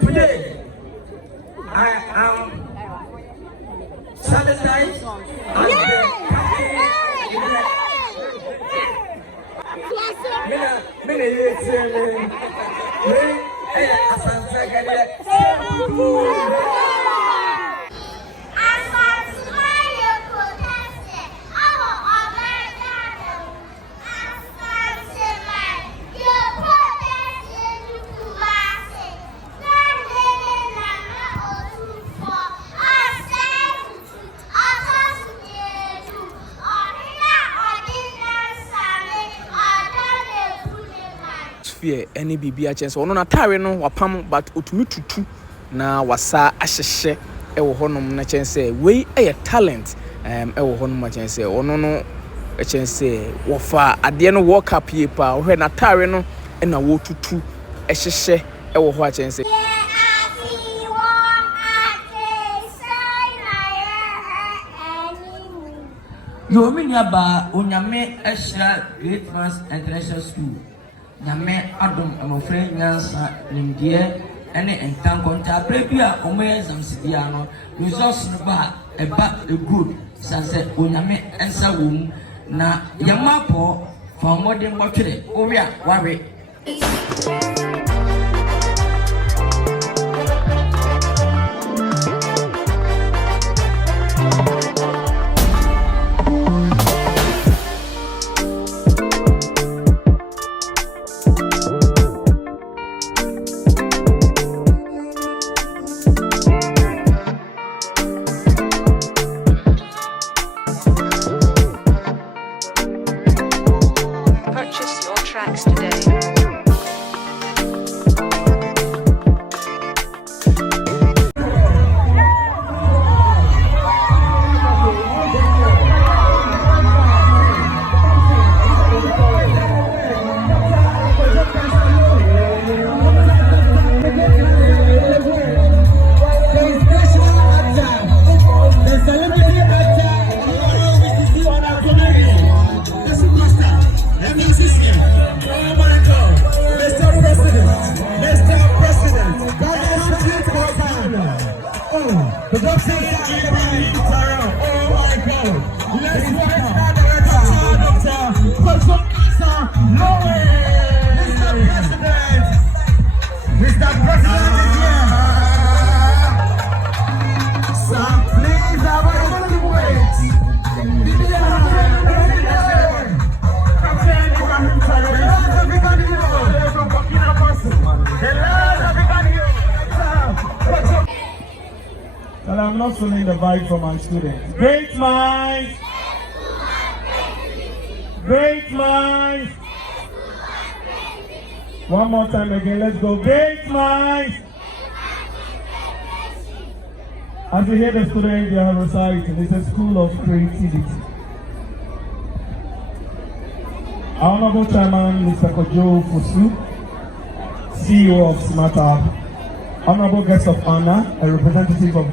Today, I am satisfied as fear any BB chance or no tare no wapam but utumi tutu na wasa ahyehye e wo honom na chance we e talent e wo honom chance ono no e chance wo fa ade no work up ye pa wo hwe na tare no e na wo tutu e hyehye e wo ho a chance Yo mi nyaba onyame ehya Great Mass International School nyame adom amofre nyansa nimdie ene entankonta brebia omoye zamsidia no resource no ba eba e good sanse onyame ensa wom na yamapo fa modern botwere owe a wawe Sh0cks today. The doctor everybody around. Oh my God. Let's welcome Dr. Professor Lilwin. Mr. President is here. So please, I want to wait. Well, I'm not feeling the vibe from my students. Great minds! Great minds! One more time again, let's go. Great minds! As we hear the students, they are reciting. It's a school of creativity. Our Honorable Chairman, Mr. Kojo Fusu, CEO of Smart Hub, Honorable Guest of Honor, a representative of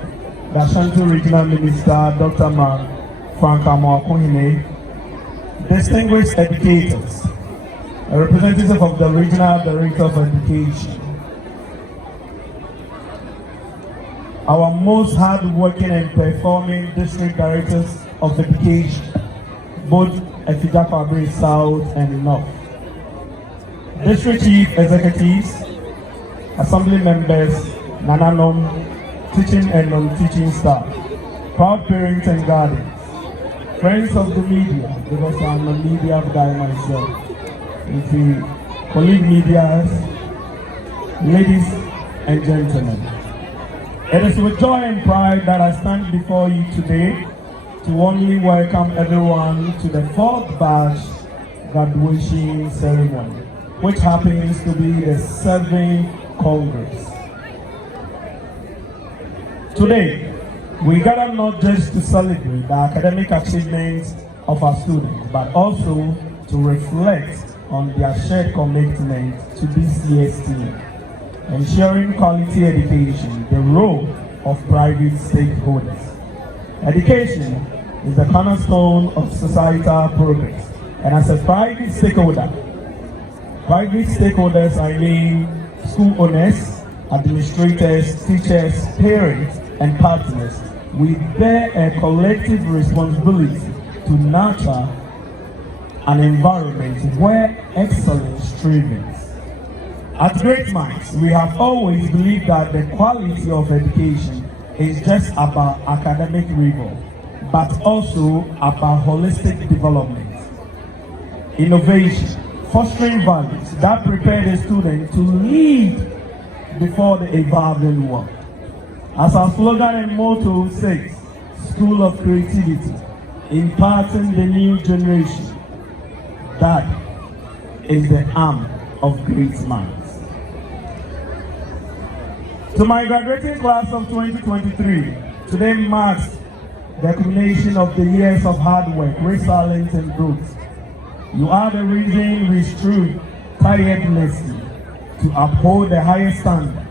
the Ashanti Regional Minister, Dr. Frank Amoakohine, distinguished educators, a representative of the Regional Director of Education, our most hard-working and performing district directors of education, both Efija Fabri South and North, district chief executives, assembly members, Nananom, teaching and non-teaching staff, proud parents and guardians, friends of the media, because I'm a media guy myself, colleague medias, ladies and gentlemen. It is with joy and pride that I stand before you today to warmly welcome everyone to the 4th batch graduation ceremony, which happens to be the 7th Congress. Today, we gather not just to celebrate the academic achievements of our students, but also to reflect on their shared commitment to this year's theme, ensuring quality education, the role of private stakeholders. Education is the cornerstone of societal progress, and as a private stakeholders, I mean school owners, administrators, teachers, parents, and partners, we bear a collective responsibility to nurture an environment where excellence thrives. At Great Minds, we have always believed that the quality of education is just about academic rigor, but also about holistic development, innovation, fostering values that prepare the student to lead before the evolving world. As our slogan and motto says, School of Creativity, imparting the new generation. That is the arm of Great Minds. To my graduating class of 2023, today marks the culmination of the years of hard work, resilience, and growth. You are the reason we strive tirelessly to uphold the highest standard.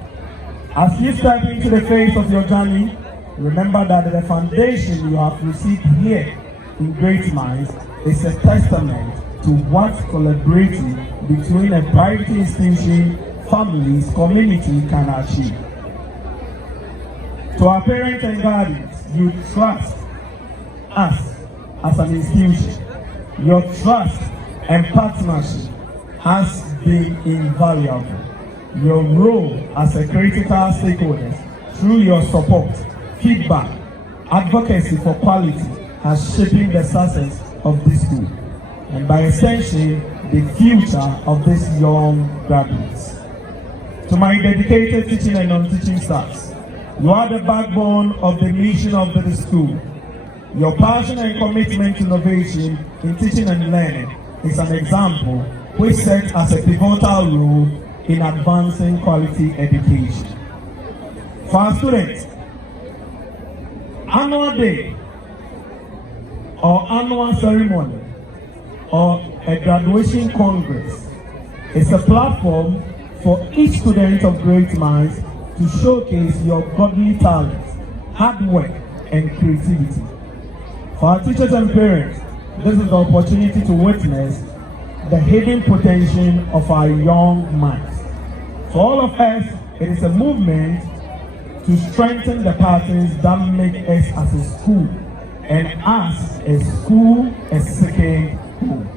As you step into the phase of your journey, remember that the foundation you have received here in Great Minds is a testament to what collaborating between a private institution, families, community can achieve. To our parents and guardians, you trust us as an institution. Your trust and partnership has been invaluable. Your role as a critical stakeholder through your support, feedback, advocacy for quality has shaped the success of this school, and by extension, the future of these young graduates. To my dedicated teaching and non-teaching staffs, you are the backbone of the mission of the school. Your passion and commitment to innovation in teaching and learning is an example which serves as a pivotal role in advancing quality education. For our students, annual day or annual ceremony or a graduation congress is a platform for each student of Great Minds to showcase your godly talents, hard work, and creativity. For our teachers and parents, this is the opportunity to witness the hidden potential of our young minds. For all of us, it is a movement to strengthen the patterns that make us as a school and us a school a second home.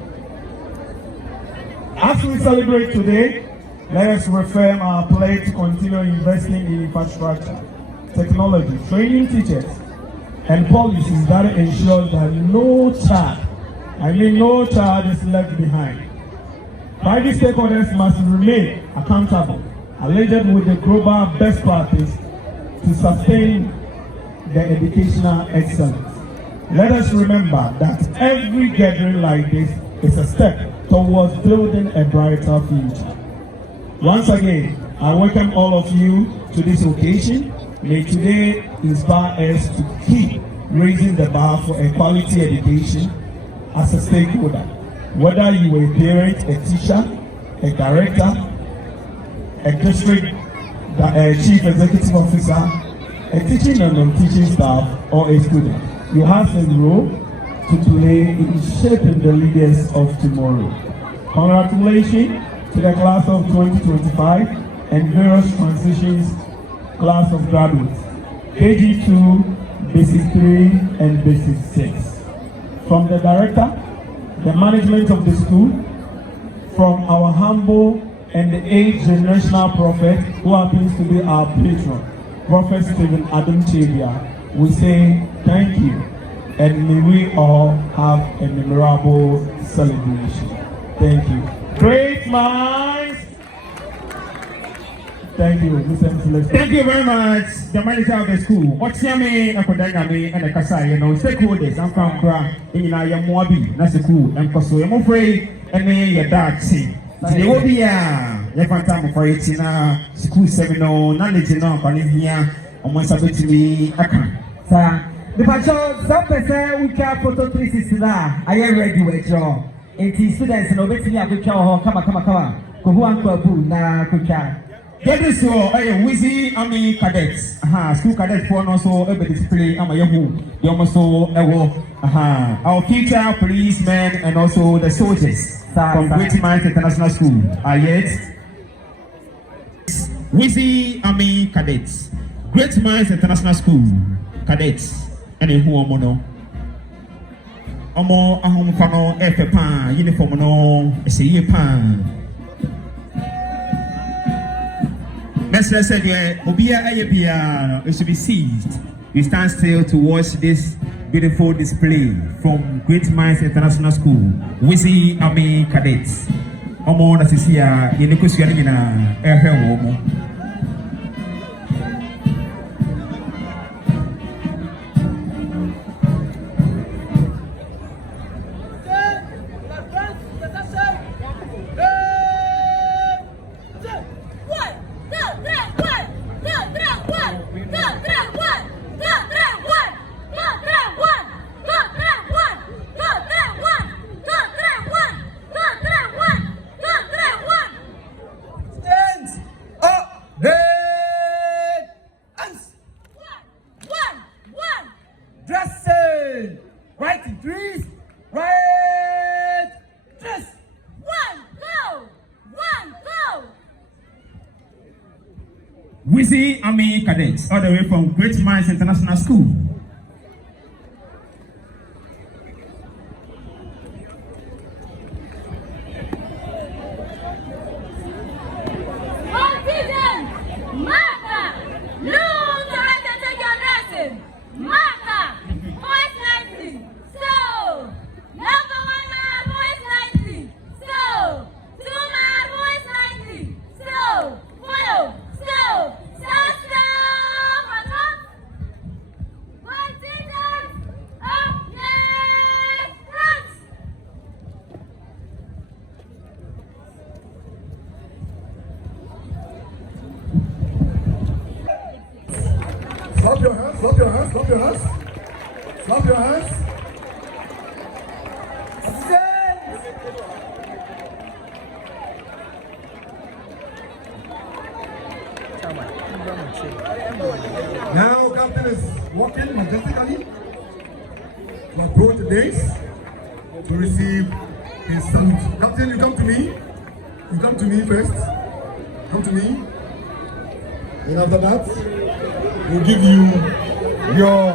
As we celebrate today, let us reaffirm our pledge to continue investing in infrastructure, technology, training teachers, and policies that ensure that no child is left behind. Private stakeholders must remain accountable, aligned with the global best practice to sustain the educational excellence. Let us remember that every gathering like this is a step towards building a brighter future. Once again, I welcome all of you to this occasion. May today inspire us to keep raising the bar for a quality education as a stakeholder. Whether you are a parent, a teacher, a director, a district chief executive officer, a teaching and non-teaching staff, or a student, you have a role to play in shaping the leaders of tomorrow. Congratulations to the class of 2025 and various transitions class of graduates, KG2, Basic 3, and Basic 6. From the director, the management of the school, from our humble and the 8th generational prophet who happens to be our patron, Prophet Stephen Adam Chavia, we say thank you, and may we all have a memorable celebration. Thank you. Great Minds! Thank you, Mr. Celeste. Thank you very much, the manager of the school. What's your name? And the Kasai, you know, stakeholders, I'm from Kra, in your Moabi, that's the cool, and Koso, I'm afraid, and then your dark sea. The Obia, the Fantam for it in a school seminar, knowledge enough, and in here, on one subject to me, I can. Sir, the Pacho, some person we can photo 360 now. I am ready with you. And the students and obviously I will come. Who want to do na kucha? Get this so Wizzy, I mean cadets. School cadet for also a display. I'm a Yahoo. You also our future policemen and also the soldiers from Great Minds International School. Yet Wizzy Army Cadets, Great Minds International School, Cadets, and who are mono. Omo ahom fano pan uniform no ese pan. Mestre said obia ayebia it should be seized. We stand still to watch this beautiful display from Great Minds International School, Wizzy Army Cadets. Omo na sisia yenikusu yani na ehwe wo. Wizzy Army Cadets, all the way from Great Minds International School. Clap your hands, clap your hands, clap your hands. Clap your hands. Now Captain is walking majestically to approach the dais to receive his salute. Captain, you come to me. You come to me first. Come to me. And after that, we'll give you your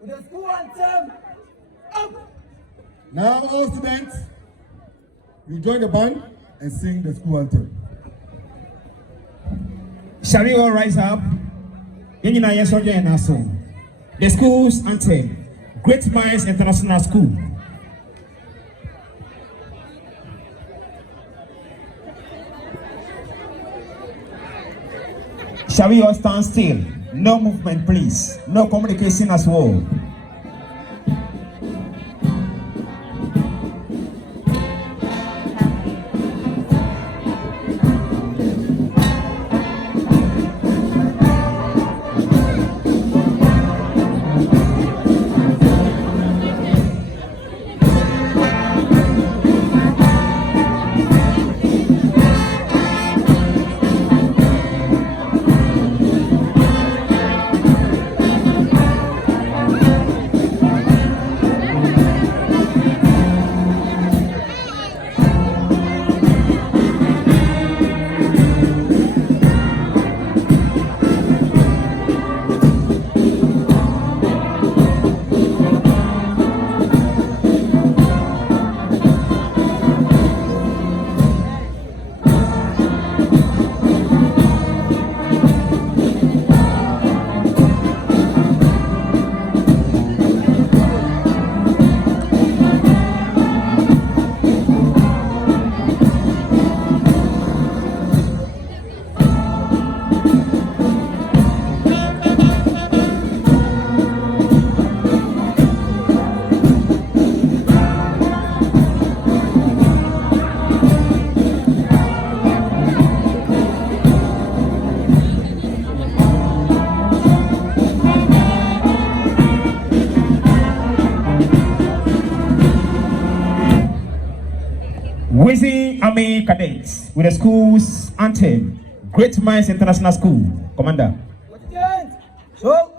with the school anthem up. Now all students, you join the band and sing the school anthem. Shall we all rise up? The school's anthem, Great Minds International School. Shall we all stand still? No movement, please. No communication as well. Wizzy Army Cadets with the school's anthem, Great Minds International School. Commander. So,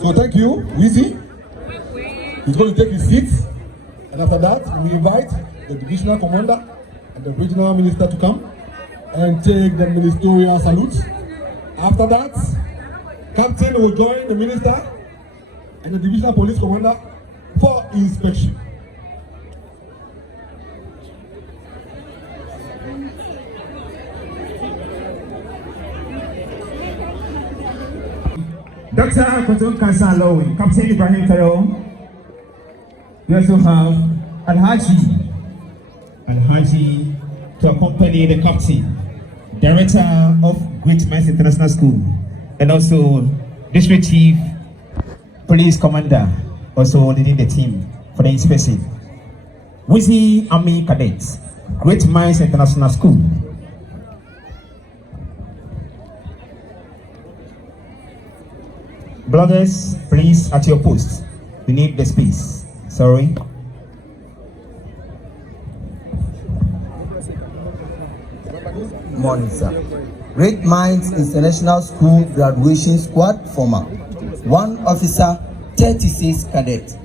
So thank you, Wizzy. He's going to take his seat, and after that, we invite the divisional commander and the regional minister to come and take the ministerial salute. After that, captain will join the minister and the divisional police commander for inspection. Dr. Sh0cks Lilwin, Captain Ibrahim Taro. We also have Alhaji to accompany the captain, director of Great Minds International School, and also district chief, police commander, also leading the team for the inspection. Wizzy Army Cadets, Great Minds International School. Bloggers, please at your post. We need the space. Sorry. Morning, sir. Great Minds International School Graduation Squad former. 1 officer, 36 cadets.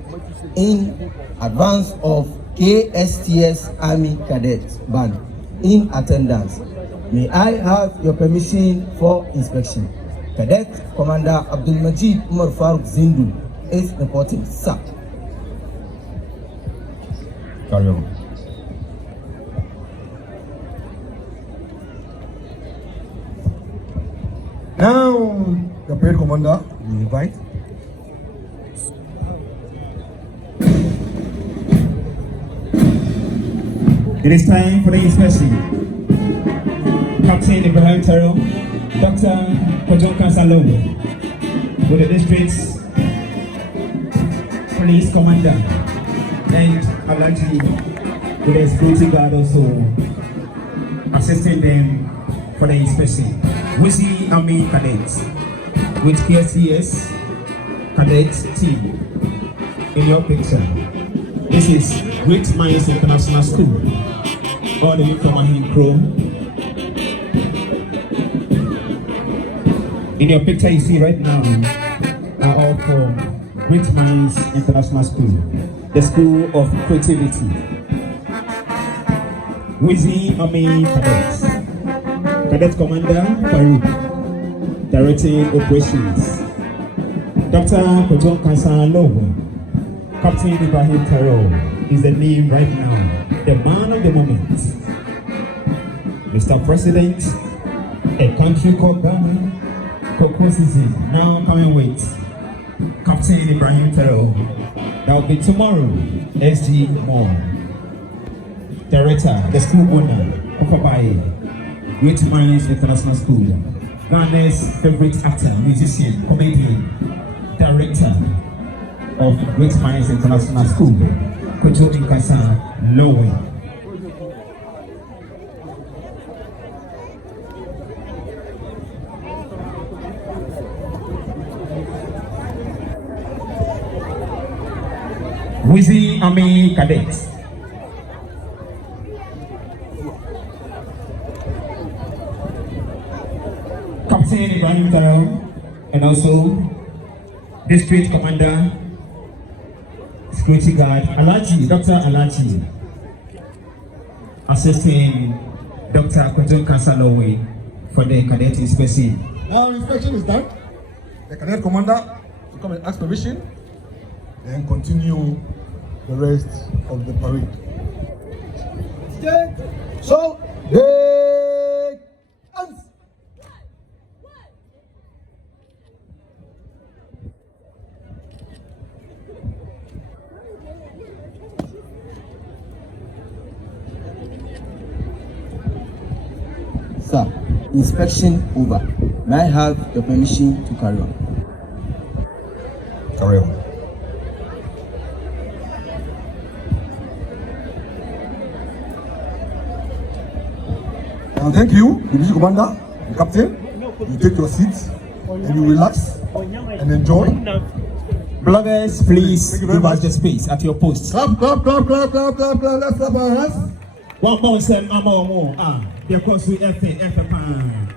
In advance of KSTS Army Cadets Band. In attendance. May I have your permission for inspection? Cadet Commander Abdul Majid Umar Farooq Zindu is reporting, sir. Carry on. Now, the parade commander will invite. It is time for the inspection. Captain Ibrahim Taro, Dr. Sh0cks Lilwin, with the district's police commander, and Alhaji with the security guard also assisting them for the inspection. Wizzy Army Cadets with KSTS Cadet team in your picture. This is Great Minds International School, all the way from Chrome. In your picture you see right now are all from Great Minds International School, the school of creativity. Wizzy Army Cadets, Cadet Commander Farooq, directing operations. Dr. Sh0cks Lilwin, Captain Ibrahim Taro is the name right now, the man of the moment. Mr. President, a country called Ghana, Cocoa season, now coming with Captain Ibrahim Taro. That will be tomorrow, SG Mall. Director, the school owner, Kofabaye, Great Minds International School. Ghana's favorite actor, musician, comedian, director of Great Minds International School, Sh0cks Lilwin. Wizzy Army Cadets. Captain Ibrahim Taro, and also District Commander, Security Guard, Dr. Alhaji, assisting Dr. Sh0cks Lilwin for the cadet inspection. Now inspection is done. The cadet commander to come and ask permission and continue the rest of the parade. So, inspection over. May I have your permission to carry on? Carry on. Thank you, Division Commander, the Captain. You take your seats and you relax and enjoy. Bloggers, please you very give us much. the space at your post. Clap, clap, clap, clap, clap, clap, clap. Let's clap our hands. One more send more. The course we F pan.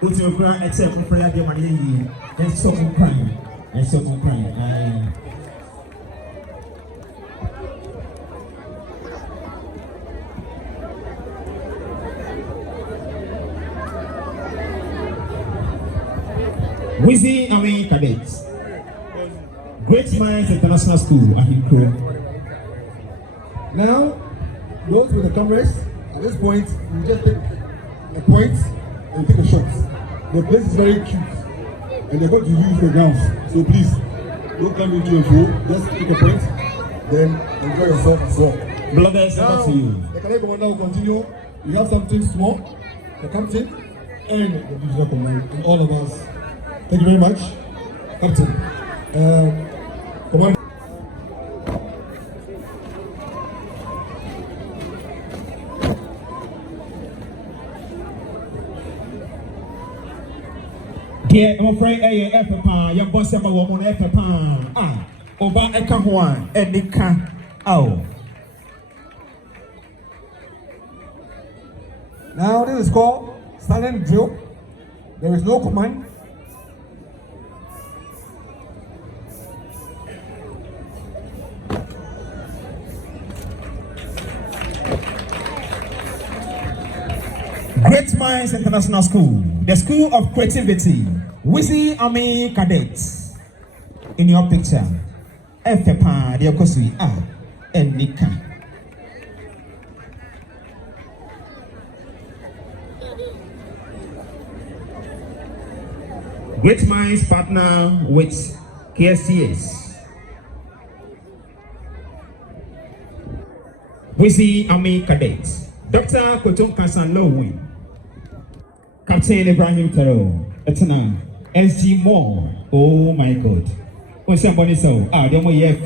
Put your ground except for prayer, dear money. Let's stop crying. Let's stop crying. Wizzy Army Cadets. Great Minds International School, Ahinkro. Now, those with the cameras, at this point, you just take a point and take a shot. The place is very cute, and they're going to use the grounds. So please, don't come into a flow. Just take a point, then enjoy yourself as well. Bloggers, Now, over to you. the Cadet Commander will continue. We have something small, the Captain, and the Division Commander, and all of us. Thank you very much, Captain. Commander. Dear, I'm afraid F pan, your boss ever woman F pan. Oba Eka Juan, Edika. Oh. Now this is called silent drill. There is no command. Great Minds International School, the School of Creativity, Wizzy Army Cadets. In your picture, Efepa, the Okosui, and Nika. Great Minds partner with KSCS. Wizzy Army Cadets, Dr. Kotumfuo Lilwin. Captain Ibrahim Taro, Etana, SG Moore, oh my God. What's somebody so? Don't we F.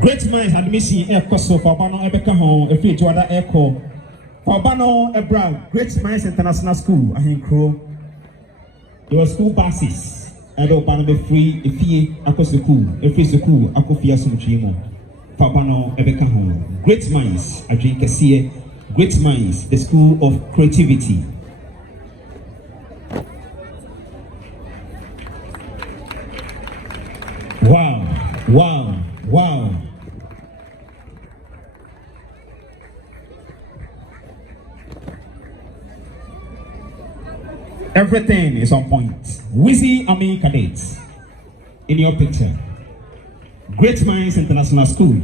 Great Minds admission air course for Bano Ebeka home, a free to other echo. For Bano Ebra, Great Minds International School, Ahinkro. There were school buses, and Bano be free if he across the school, a free school, Akofia Sumchimo. For Bano Ebeka home. Great Minds, Adrian Kassie, Great Minds, the School of Creativity. Wow. Everything is on point. Wizzy Army Cadets. In your picture. Great Minds International School.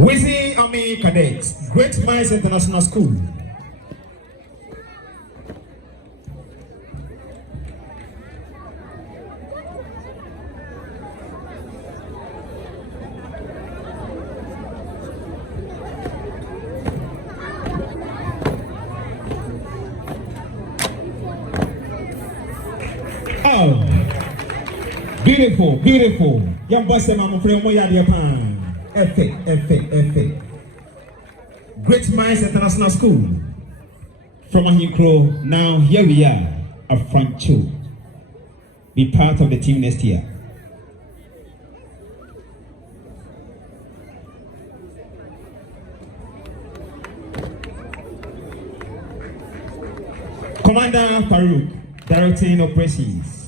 Wizzy Army Cadets, Great Minds International School. Beautiful, beautiful. Young boy say mama free mo yadi pan. Efe. Great Minds International School. From Ahinkro, now here we are at Francho. Be part of the team next year. Commander Farouk, directing operations.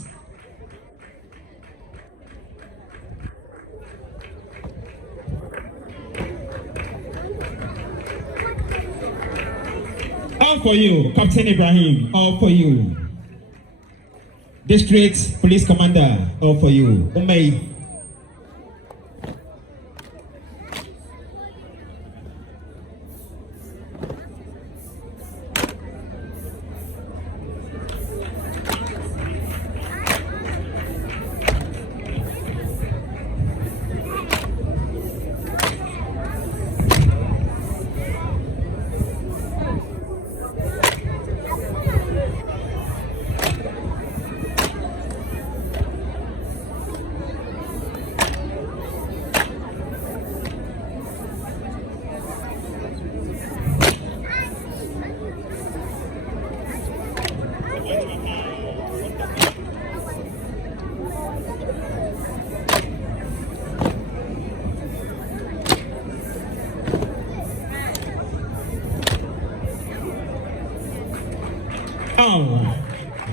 All for you, Captain Ibrahim, all for you. District Police Commander, all for you. Umay.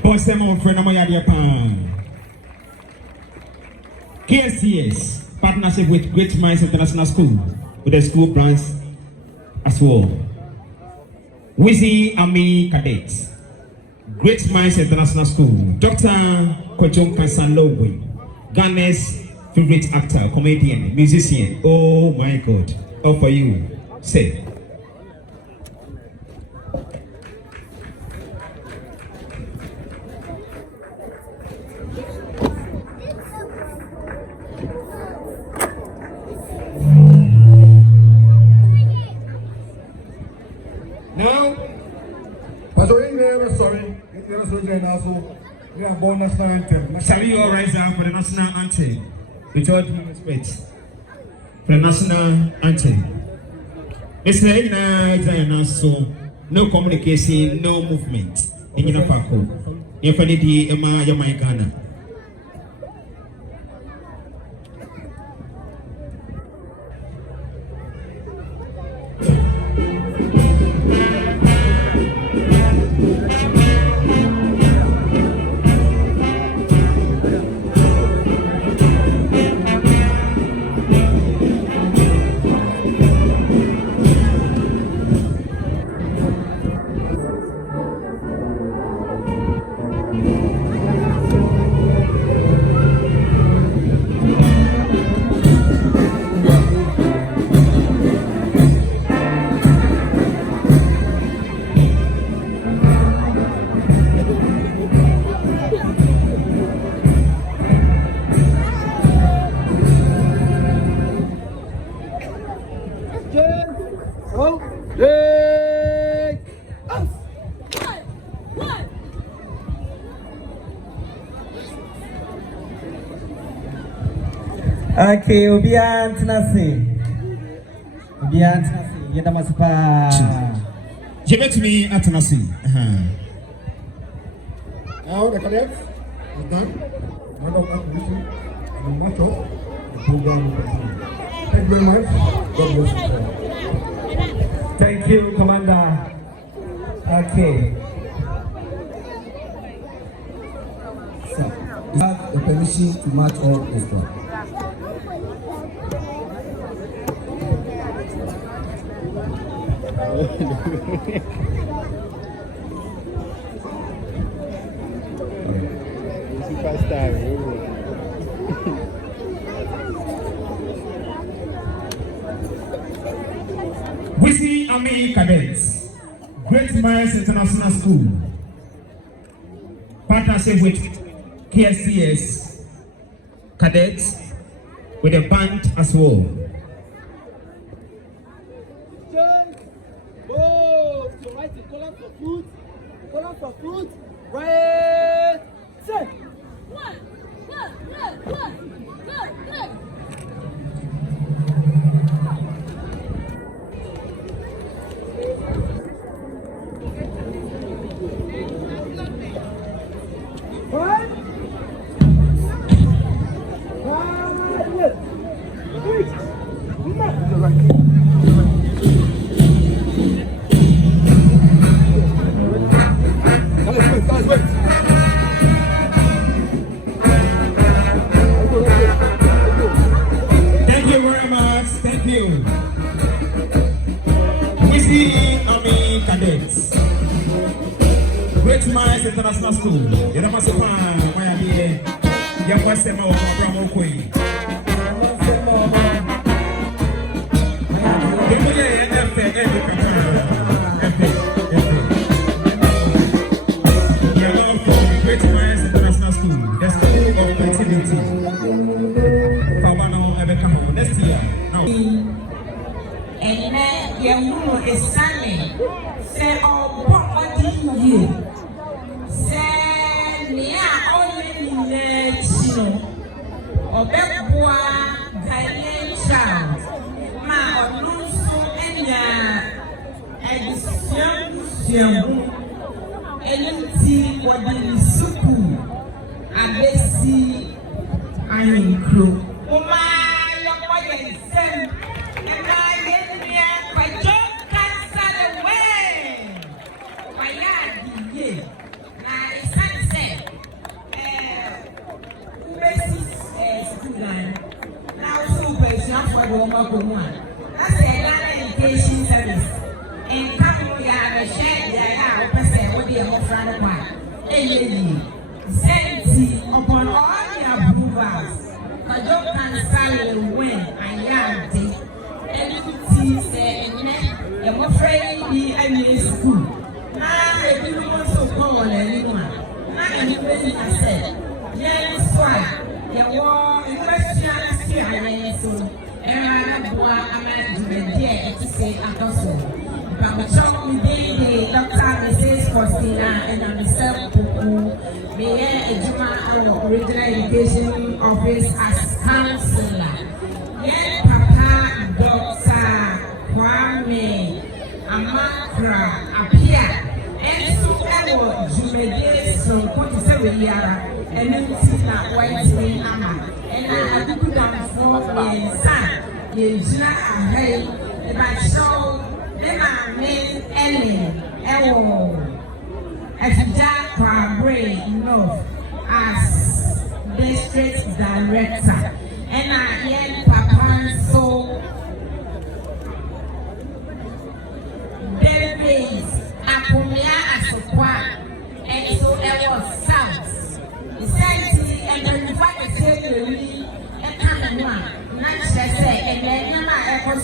Boss them out for Namoya Pan. KSCS, partnership with Great Minds International School, with the school branch as well. Wizzy Army Cadet, Great Minds International School, Dr. Kwechon Kansan Lilwin, Ghana's favorite actor, comedian, musician. Oh my God, all for you. Say. Shall we all rise up for the national anthem? With all due respect, for the national anthem. Mr. No communication, no movement. In your Paco. If I need Emma Yamaikana. Okay, Obian Tanasi. Yedamasipa. Give it to me at Tanasi. Now the cadets is done. Round of acquisition and much of the program will continue. Thank you very much. God bless you. Thank you, Commander. Okay. So, you have the permission to march all this one. Wizzy Army Cadets, Great Minds International School, partnership with KSCS Cadets, with a band as well. Right. Set. One. Thank you very much. Thank you. We see Army Cadets. Great Minds International School. You know, Master Pan, my idea. Your first time out of Brahmo Queen. Great Minds International School. The School of Creativity. Next year. And then your is sunny. Say, oh, what do you? Say, me, I only let you know. Or Beckboa, Ghanaian child. Ma, or no, so and young, and what the soup. And they see I am crew. Oh, my. That's a education service. And come we are a share there, person will be a more friend of mine. Senti upon all the approvals. But you can sell win and yard. Everything said, and I'm afraid be a school. Now, if you want to call anyone, now anybody has said, yes, why? The war in question, so. And I'm to say, I'm Dr. Mrs. Faustina, and I'm Mr. Pupu, Mayor Ejuma, Regional Education Office as Counselor. Yes, Papa, Dr. Kwame, Amakra, Apia, and so I will Jumede, so what is a year, and then see that white thing, Amma, and I have put down for my son. Yejina ahai eba show ema men ewo Efija Kwabre North as district director and I yen papa so David Akumia Asokwa and so there was south the same and then the fact that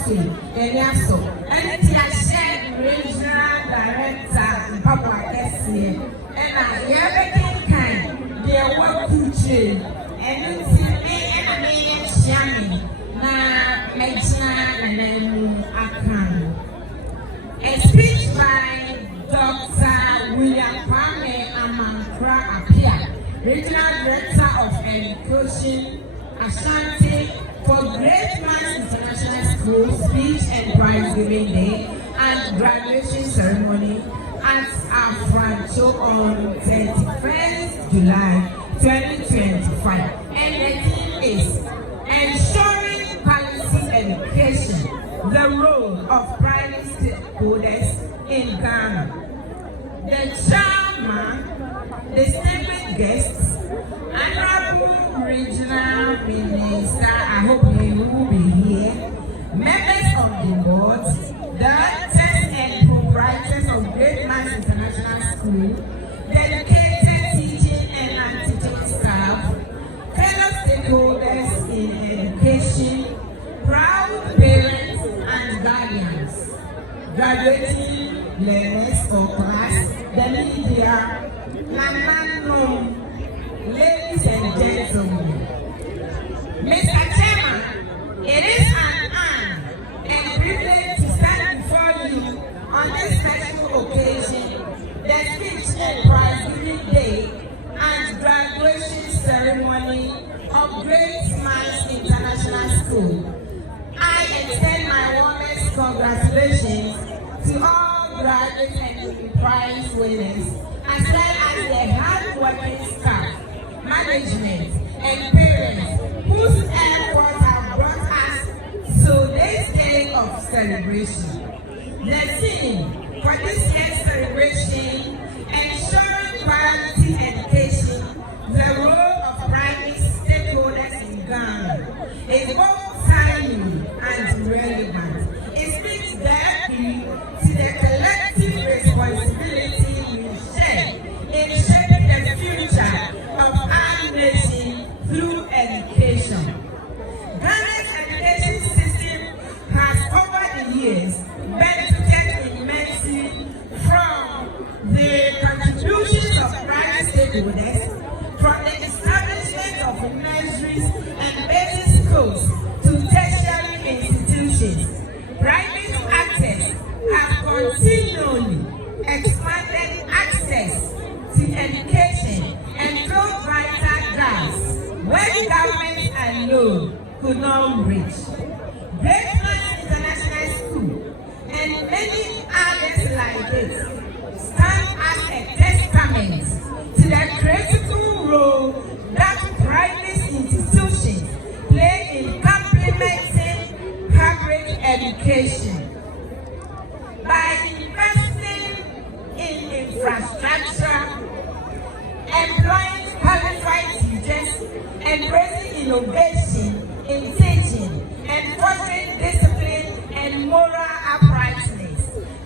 and so, and shared regional director, Papa Essie, and I everything kind, their work teaching, and it's a shaman, na Mechna and then Akan. A speech by Dr. William Kwame Amankra Apia, regional director of education, Ashanti. For Great Minds International School speech and prize giving day and graduation ceremony at Afrancho on 31st July 2025. And the theme is ensuring quality education, the role of private stakeholders in Ghana. The chairman, distinguished guests, Honorable Regional Minister, I hope you will be here. Members of the board, directors and proprietors of Great Minds International School, dedicated teaching and non-teaching staff, fellow stakeholders in education, proud parents and guardians, graduating learners or class, the media, and ladies and gentlemen, Mr. Chairman, it is an honor and privilege to stand before you on this special occasion, the speech and prize giving day and graduation ceremony of graduates and prize winners, as well as the hard-working staff, management, and parents whose efforts have brought us to this day of celebration. The theme for this year's celebration, ensuring quality education, the role of private stakeholders in Ghana, is both timely and relevant. It speaks directly to the collective responsibility we share in shaping the future of our nation through education. Ghana's education system has over the years benefited immensely from the contributions of private stakeholders, from the establishment of nurseries and basic schools to tertiary institutions. Private actors have continually expanded access to education and filled vital gaps where government alone could not reach. Great Minds International School and many others like it stand as a testament to the critical role that private institutions play in complementing public education. By investing in infrastructure, employing qualified teachers, embracing innovation in teaching, and fostering discipline and moral uprightness,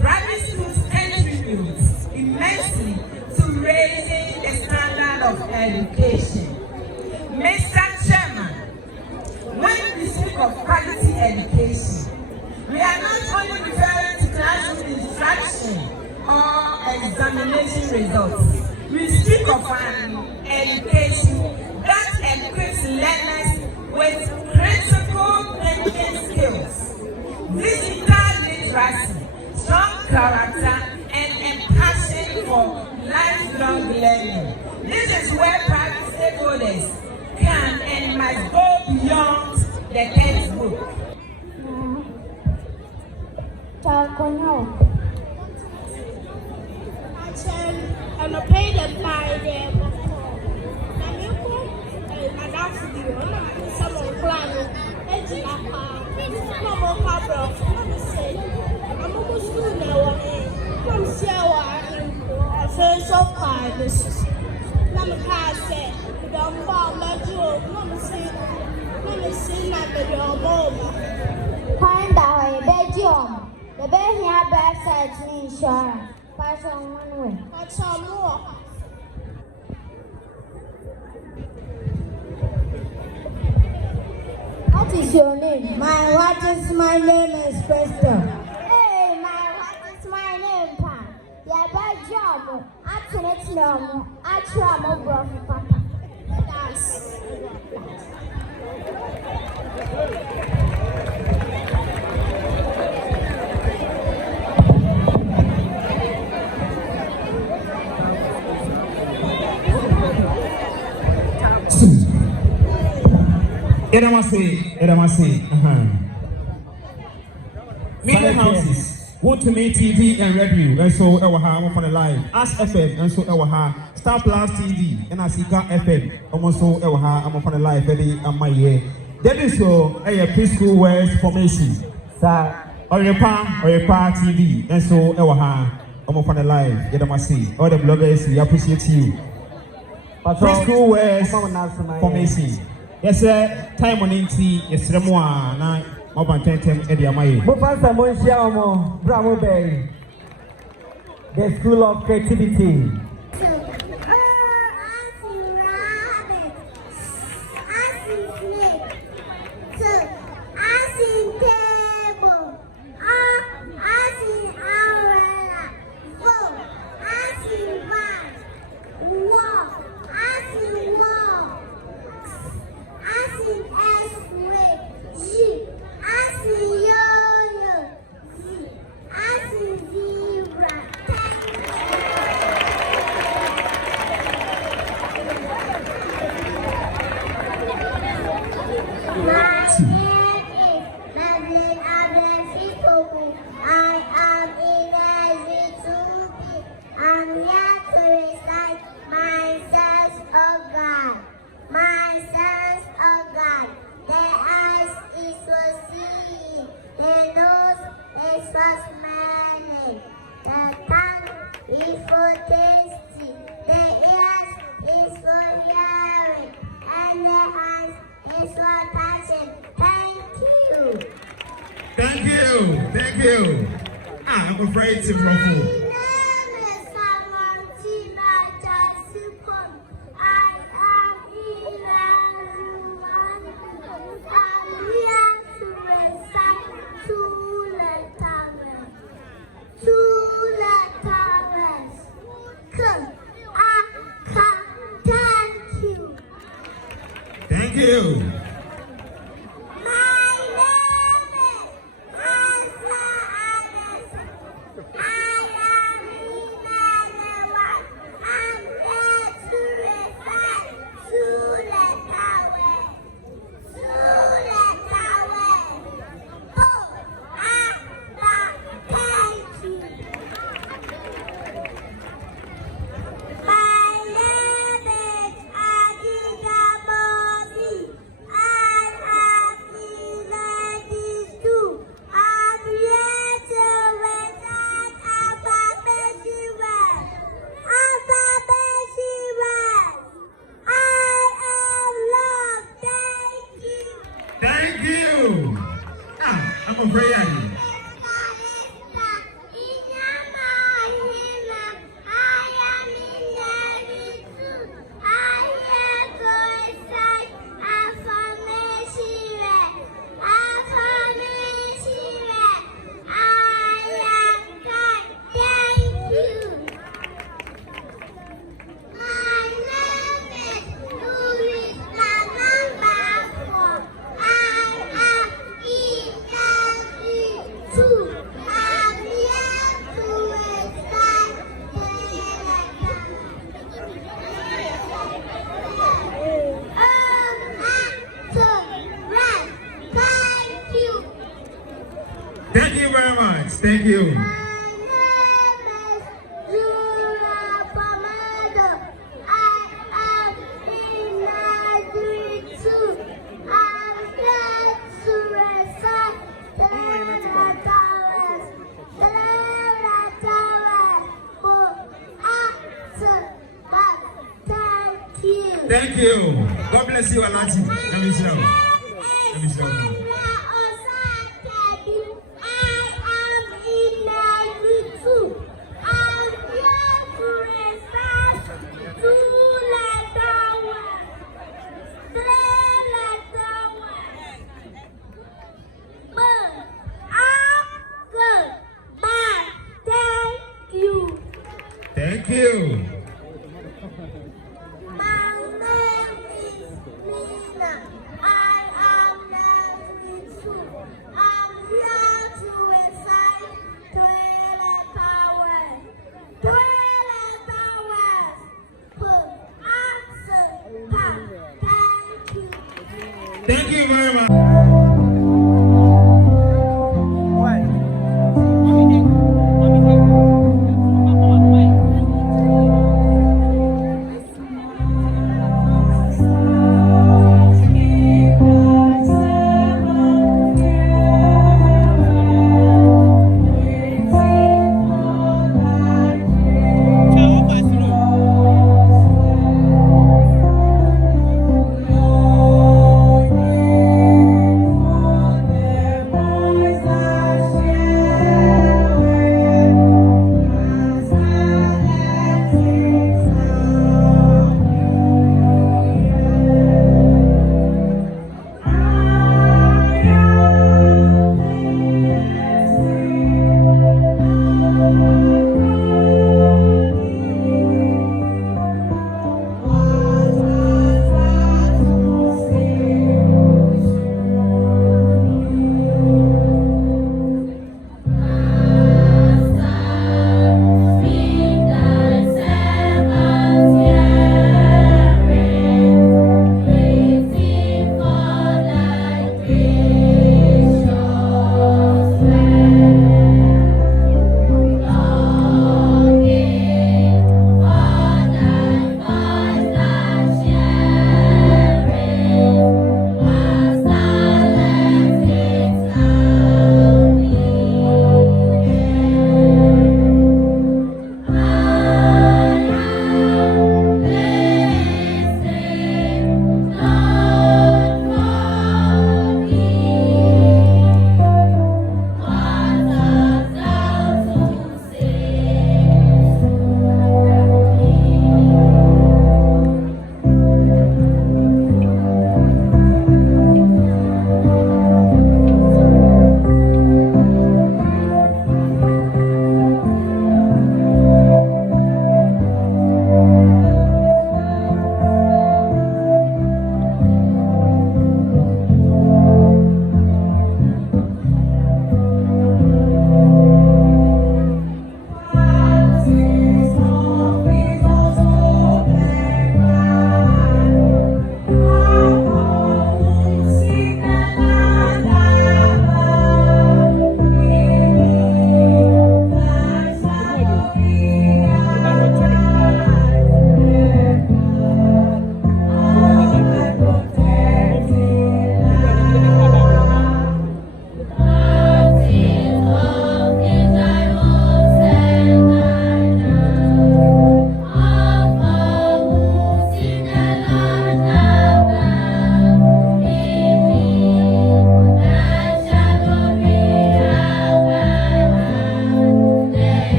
private schools contribute immensely to raising the standard of education. Mr. Chairman, when we speak of quality education, we are not only referring to classroom instruction or examination results. We speak of an education that equips learners with critical thinking skills, digital literacy, strong character, and a passion for lifelong learning. This is where private stakeholders can and must go beyond the textbook. And I paid them by them. And that's the someone plan. It's not no more problem. Let me say, I'm almost school now. Come see our first of kindness. Let me pass it. Don't fall my job. Let me see my baby on mobile. Find out a bedroom. The bed here best side to insurance. Pass on one way. What's some more? What is your name? My name is Crystal. Hey, what is my name, Pa? Yeah, by job. I can't know. I try my brother, Papa. That's Edamasi. Media houses want to make TV and review, and so our I'm on the live. Ask FM, and so our Star Plus TV, and I see FM, almost so our I'm on the live, Eddie and my year. That is so a preschool West formation. Sir, or your pa TV, and so our I'm on the live. Edamasi, all the bloggers, we appreciate you. Preschool West formation. Yes, sir. Time on NT. Yes, sir. Moi, na mobile tentem Eddie Amaye. Mufasa Monsiamo, Bravo Bay, the School of Creativity. tasty. The ears is for hearing, and the hands is for touching. Thank you. Thank you. Thank you. I'm afraid to Brofo. Thank you. Thank you. I'm afraid I am. Thank you very much. Thank you. Thank you. God bless you, Alati. Let me show. Let me show. Thank you. My name is Nina. I am level 2. I'm here to recite toilet towers. Toilet towers. Put answer. Thank you. Thank you very much.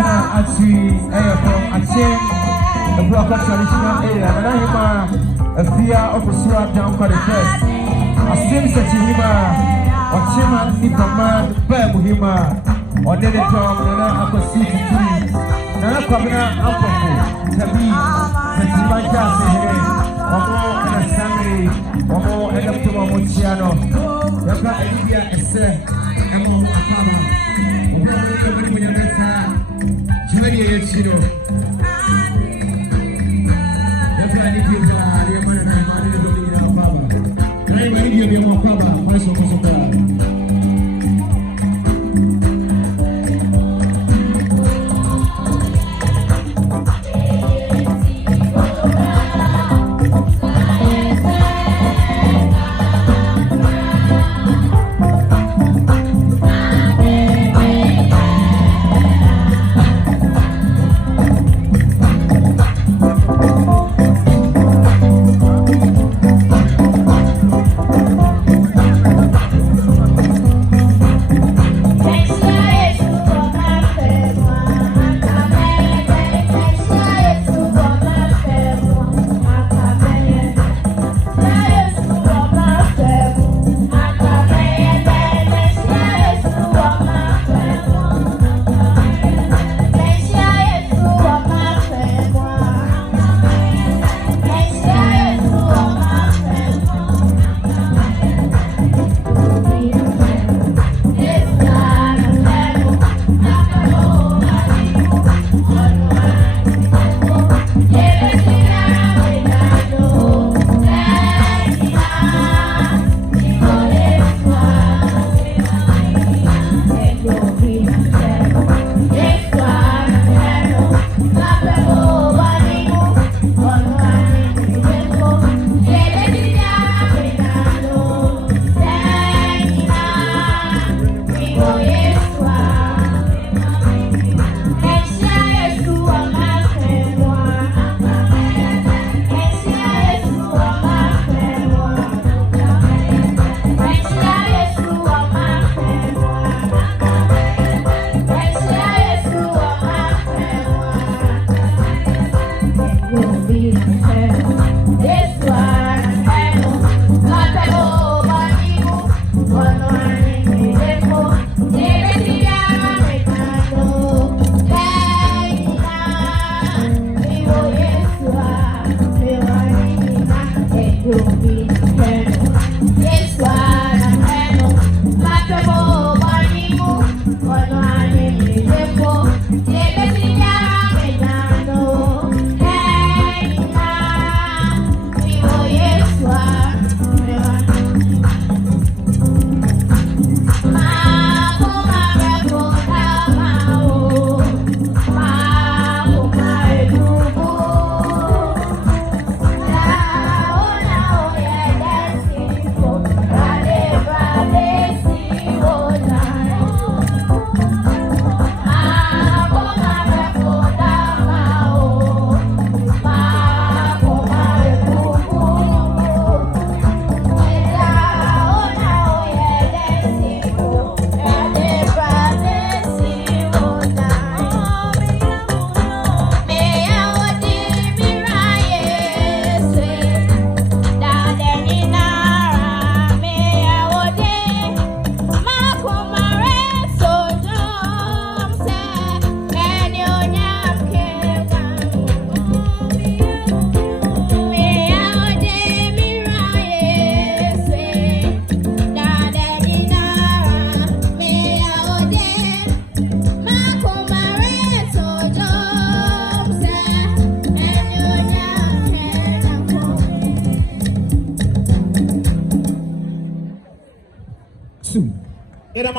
actually from Achin, the block of traditional area. And I'm a fear of a swap down for the first. I still say to him, Ochiman, Nipaman, Bebuhima, or Nelly Tom, and I could see the tree. Now, coming out of Tabi, Petimanka, and a Sammy, or and up to Mochiano. You're not India, it's a Papa. Julia, you know.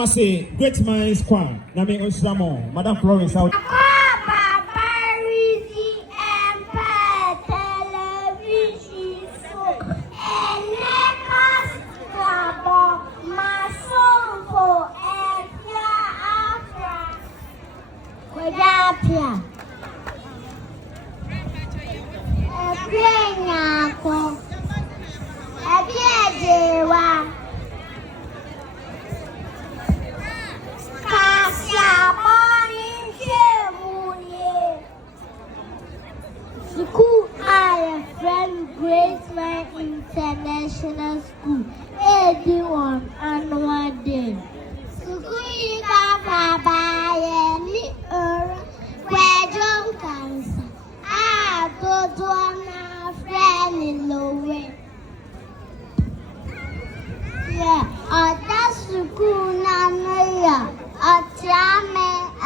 Say great minds kwan na me onsamo Madam Florence out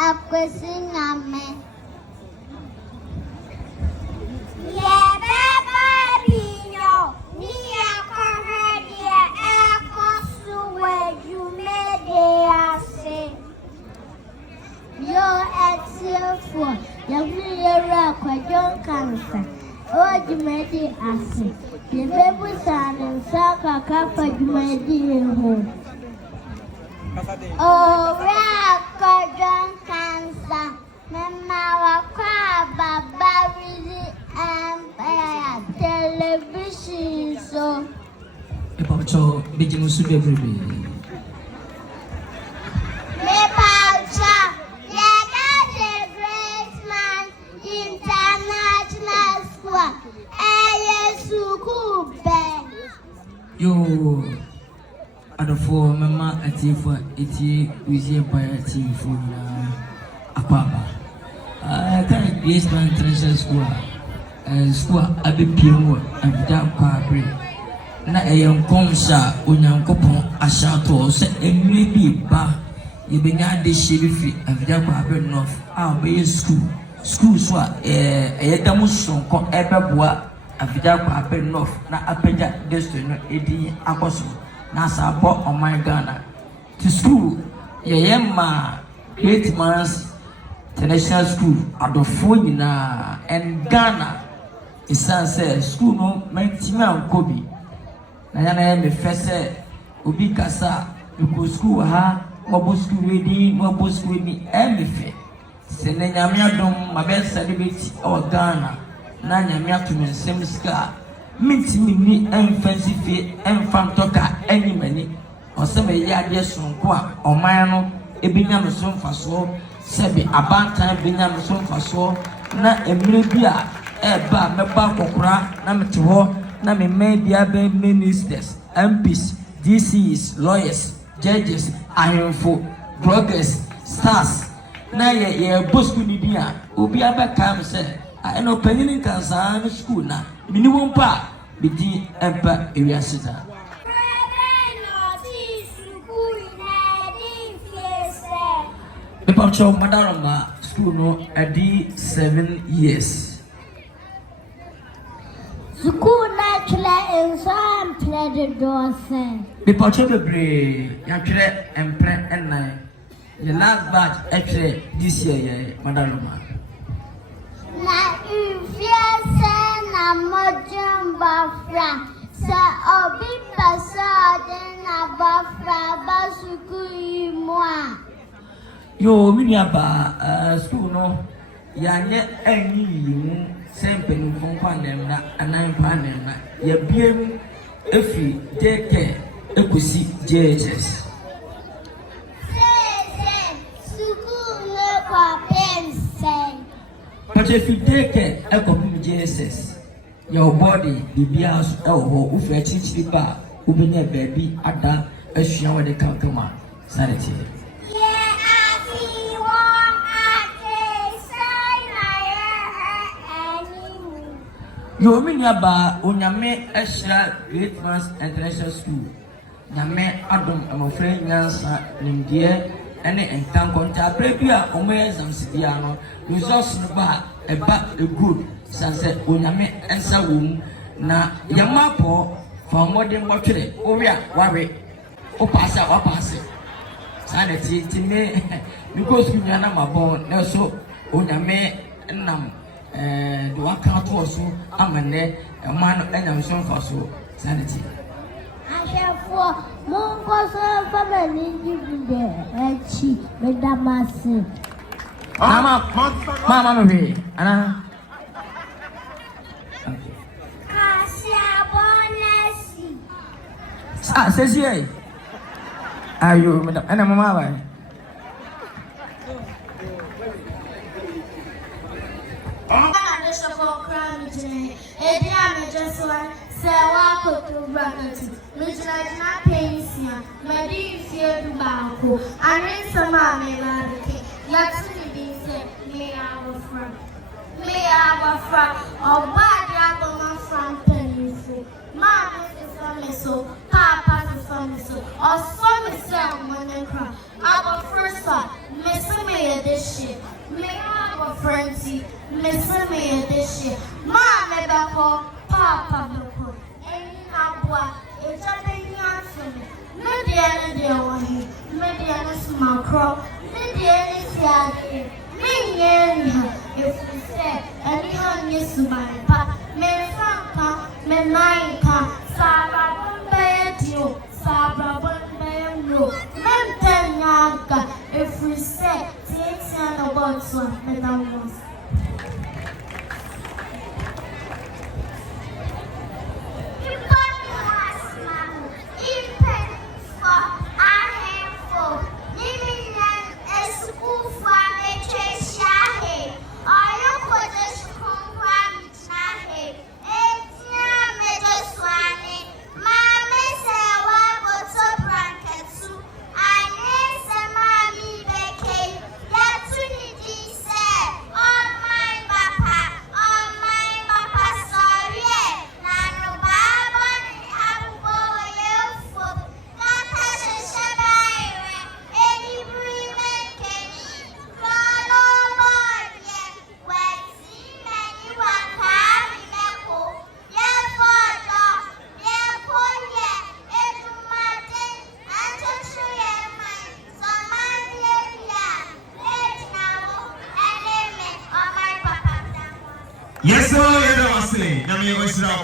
Akwesinyame. Yebebabinyo, ni akohedia ekosuwe jumediase. Yo etilfo, yawiyera kwajon kansa. O jumediase. Yebebu sana nsaka kafa jumediho. Oh, kwajon kansa. Mama wakwa baba really television so. Epacho bijinu sude brebe. Epacho, yeah, that's a great man, international school. Sukube. Yo, adofo mama atifo eti uzie by atifo na apaba. Can Grace Man International School. School abepiem abida kwabre. Na eyonkomsha onyankopon ashato se emre bi ba yebenya de shebifi abida kwabre north a obeye school so eyedam sonko ebeboa abida kwabre north na apagya district no edi akoso na sabo oman Ghana to school yeyema Great Man's International School adofo nyina and Ghana isanse school no mentimi ankobi na yana me fese obi kasa ko school ha mobo school ready mobo school ni emefe se na nyame adom mabe celebrate o Ghana na nyame atum nsem ska mentimi ni emfansi fe emfam toka animani oseme ya de sonko a oman no ebinya no sonfaso sebi abantan binya no sonfaso na emire bi a eba meba kokora na mete ho na me media be ministers MPs DCs lawyers judges ahemfo bloggers stars na ye bosku ni dia obi abeka am se eno panyin kansa na school na minimum pa bidi empa area sita Epacho madarama school no adi 7 years. School na kile ensan plede dose. Epacho bebre ya kire empre enai. The last batch actually this year ye madarama. Na infiese na mojamba fra. Sa obi pasa de na bafra basuku imwa. Yo miniaba school no ya nye enyi yimu sempe no kwanem na anan panem na ya biem efi deke ekosi JHS School no kwa pense. but if you deke ekopi JHS your body bibia so ewo ufe chichiri ba ubenya baby ada ahua we de kankama sanity Yo miniaba onyame Sh0cks International School. Nyame adom amofre nyansa nimdie ene entankonta brebia omo exams dia no results no ba eba good sanse onyame ensa wom na yamapo fa modern motwere owia wawe o passa wa passe sanity time because we na mabon na so onyame nam do aka to so amane man enyam so fa so sanity Ashefo mongo so family ngibinde echi medamase mama me ana Kasia bonesi sesi ai ayo madam ana mama ba First one, Miss Amelia, this friends, Miss Me this year. Mamma Bako, Papa Bako, and Nabwa, it's a big answer. Mediana dear one, Mediana small crop, Mediana Siadi, Mediana, if we say, and you yes, my papa, me Franca, me Naika, Sarah Bedio, Sarah Bedio, Mentanyaka, if we say, it's an about one, Madame. Yes, sir, you know what I'm saying. Now me go sit down.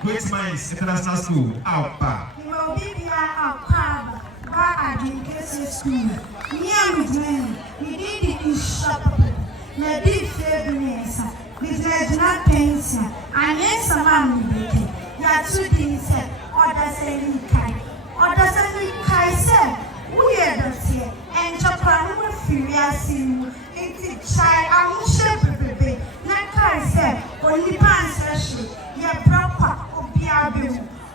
Great Minds International School, Alpa. You will be here at Crab, Bar Education School. Near me, we did it in shop. My big favorite, with Regina Pension, and yes, a man, you are 2 things, or the same kind. Or the same kind, sir. We are the same, and Japan will furious in it. Child, I will share baby. Not kind, sir, only pants, your proper.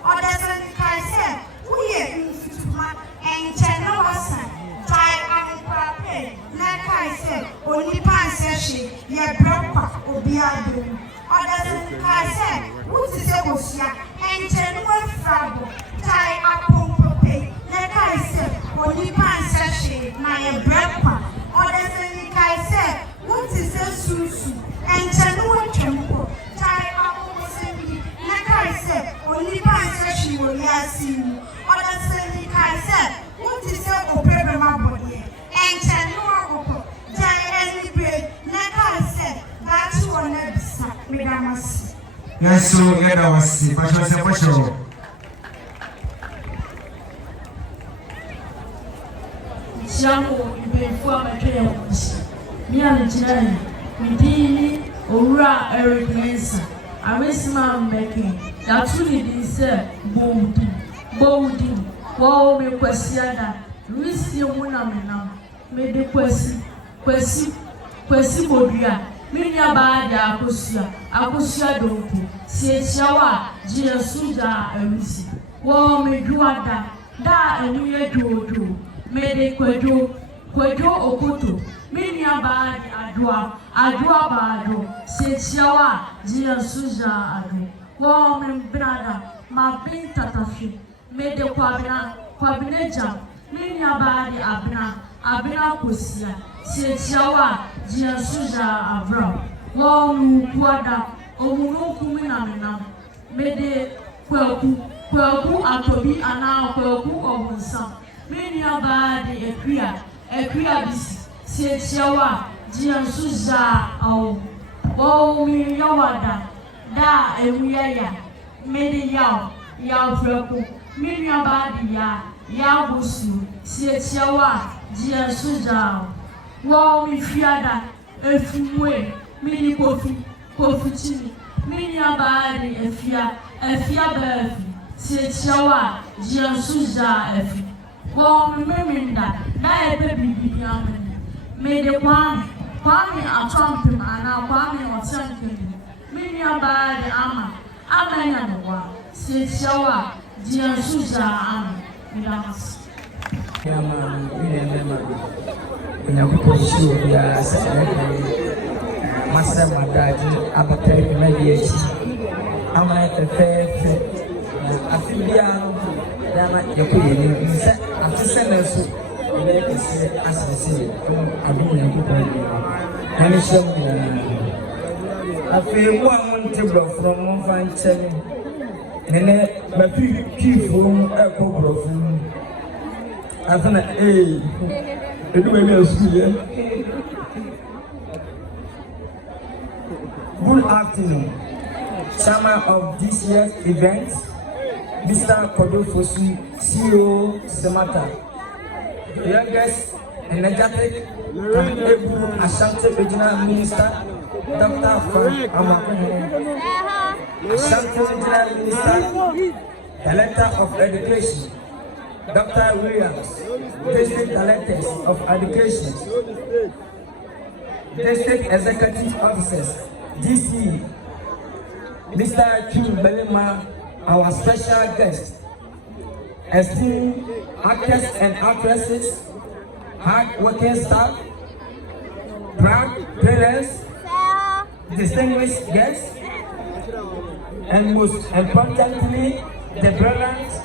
Others and Kaiser, we are in Futuma and Channel Tie and Pape, not Kaiser, only Pansashi, your proper or Biadu. Others and Kaiser, who is a Bosia and Channel Frabo, Tie upon Pope, not Kaiser, only Pansashi, my proper. Others and Kaiser, who is a Susu and Channel Temple, tie upon Sandy, not Kaiser, only Pansashi will see you. Others and Kaiser, what is your opera body? And Channel Giant bread, not Kaiser, that's one episode, Madame. Yes, so get our see, but what's your question? Shango, you pay for my chaos. Me and the China, we did Ora Eric Lenson. I miss my making. That's really this bolding. Wow, me question Lucy Munamina, made the Kwesi Bodria, Minia Bada, Akosia Doku, Siawa, Gia Suja, and Lucy. War me Duada, da and we do, made a Quedo Okuto, Minia Badi, Adua Bado, Siawa, Gia Suja, Ado, War me brother, my pin tatafi, made the Quabineja. Minya badi abina kusia sietiawa jia suja avra wo kwada omunuku minamina mede kwaku atobi ana kwaku obunsa minya badi ekria bisi sietiawa jia suja au wo minya wada da ewiyaya mede yaw kwaku minya badi ya busu sietiawa jia suja wo mi fiada efumwe mini kofi chini mini abari efia befi sietiawa jia suja efi wo mi meminda na ebe bibi amene mede kwame atwampem ana kwame otankeni mini abari amanya no wa sietiawa jia suja Yes. Master Madaji, Abatari, Mediation. I'm at the fair. I feel the queen. After senders, as I say, I do and show me. I feel one to go from one fine selling. And then my key from a cobra from I found a do school. Good afternoon. Chairman of this year's event, Mr. Kodofosu, CEO Semata. The youngest, energetic, and able Ashanti Regional Minister, Dr. Frank Amakune. Ashanti Regional Minister, Director of Education, Dr. Williams, District Directors of Education, District Executive Officers, DC, Mr. Q Belema, our special guest, esteemed actors and actresses, hard-working staff, proud parents, distinguished guests, and most importantly, the brothers.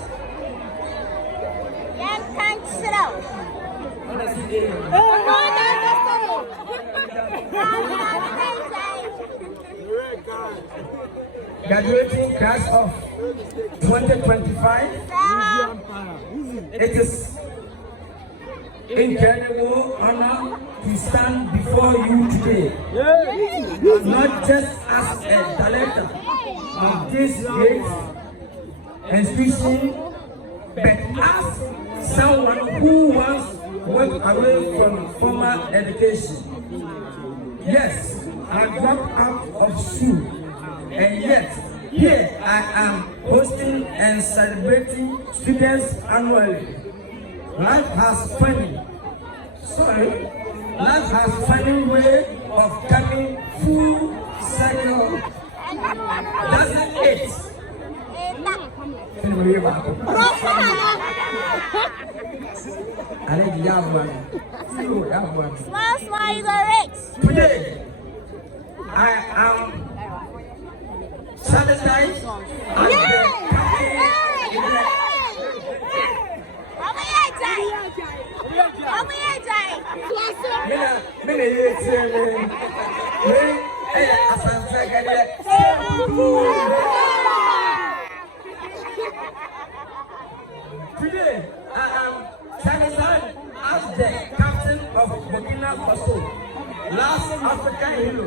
Graduating class of 2025, it is incredible honor to stand before you today, not just as a director of this great institution, but as someone who once walked away from formal education. Yes, I dropped out of school, and yet here I am hosting and celebrating students annually. Life has funny way of coming full circle. Doesn't it? Small, you go rich. Today, I am satisfied. Today, I am satisfied as the captain of Burkina Faso, last African hero,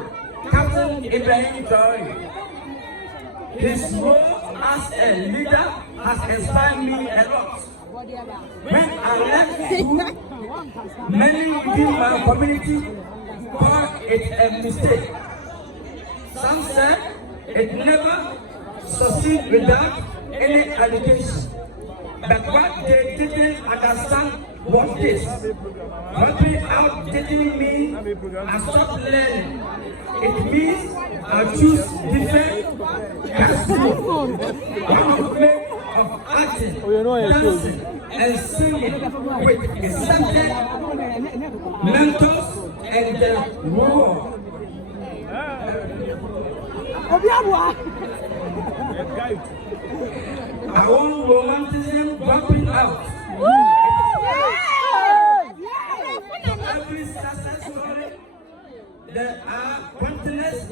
Captain Ibrahim Traoré. His role as a leader has inspired me a lot. When I left school, many within my community thought it a mistake. Some said it never succeed without any education. But what they didn't understand Watch this. Dropping out didn't mean I stopped learning. It means I choose different classrooms. One of acting, dancing, and singing with accepted mentors and the world. I want romanticism dropping out. Every success story, there are continuous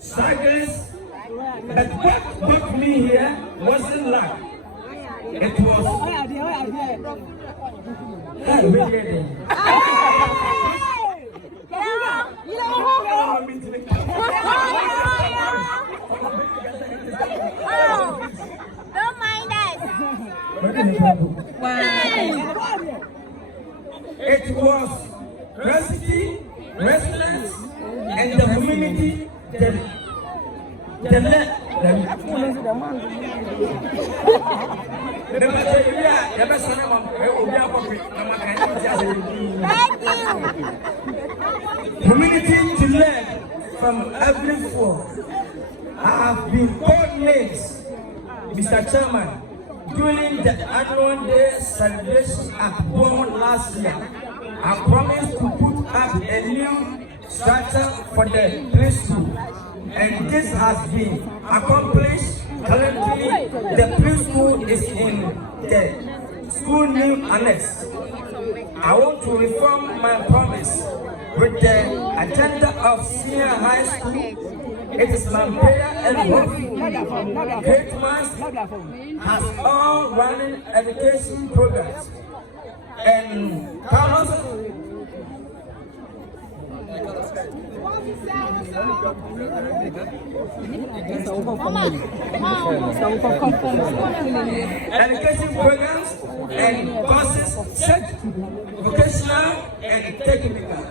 struggles, but what got me here wasn't luck. It was Don't mind us. it was curiosity, resilience, and the community that led community to learn from every floor. I have been called names, Mr. Chairman, during the annual day celebration at Beaumont last year. I promised to put up a new structure for the preschool, and this has been accomplished. Currently, the preschool is in the school new annex. I want to reform my promise with the agenda of senior high school. It is my prayer and hope Great Minds has all running education programs and Carlos education programs and courses set vocational and technical.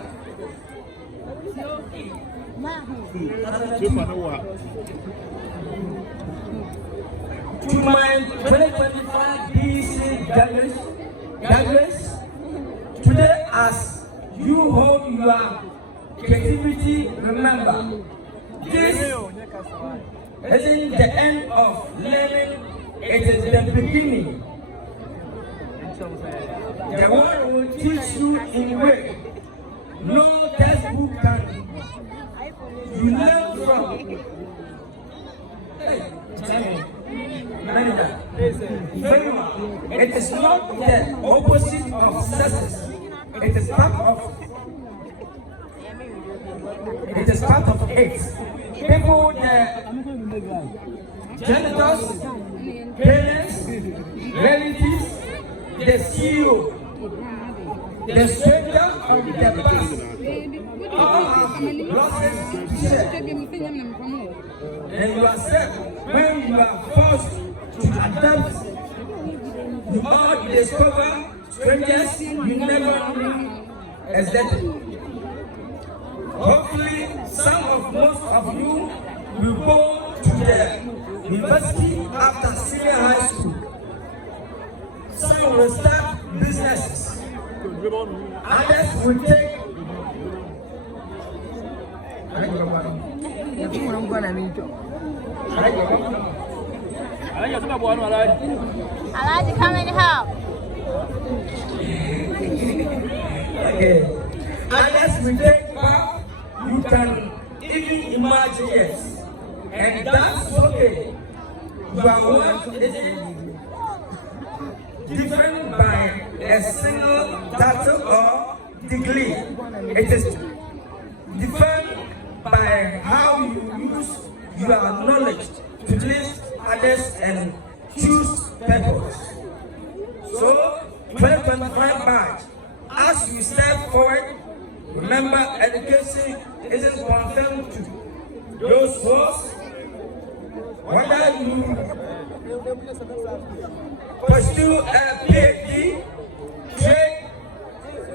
To my 2025 BC graduates, today as you hold your creativity, remember, this isn't the end of learning, it is the beginning. The world will teach you in way no textbook can. You learn from. It is not the opposite of success. It is part of it. People, the janitors, parents, relatives, the CEO, the stranger of the bus, all have losses to share. And you are sad when you are forced to adapt. You all discover strangers you never knew existed. Hopefully, most of you will go to the university after senior high school. Some will start businesses. Others will take I'd come and help. Okay. Others will take back. You can even imagine yes. And that's okay. Your work isn't different by a single title or degree. It is different by how you use your knowledge to lift others and choose purpose. So, 2025 batch, as you step forward, remember education isn't confined to those roles. Whether you pursue a PhD, trade,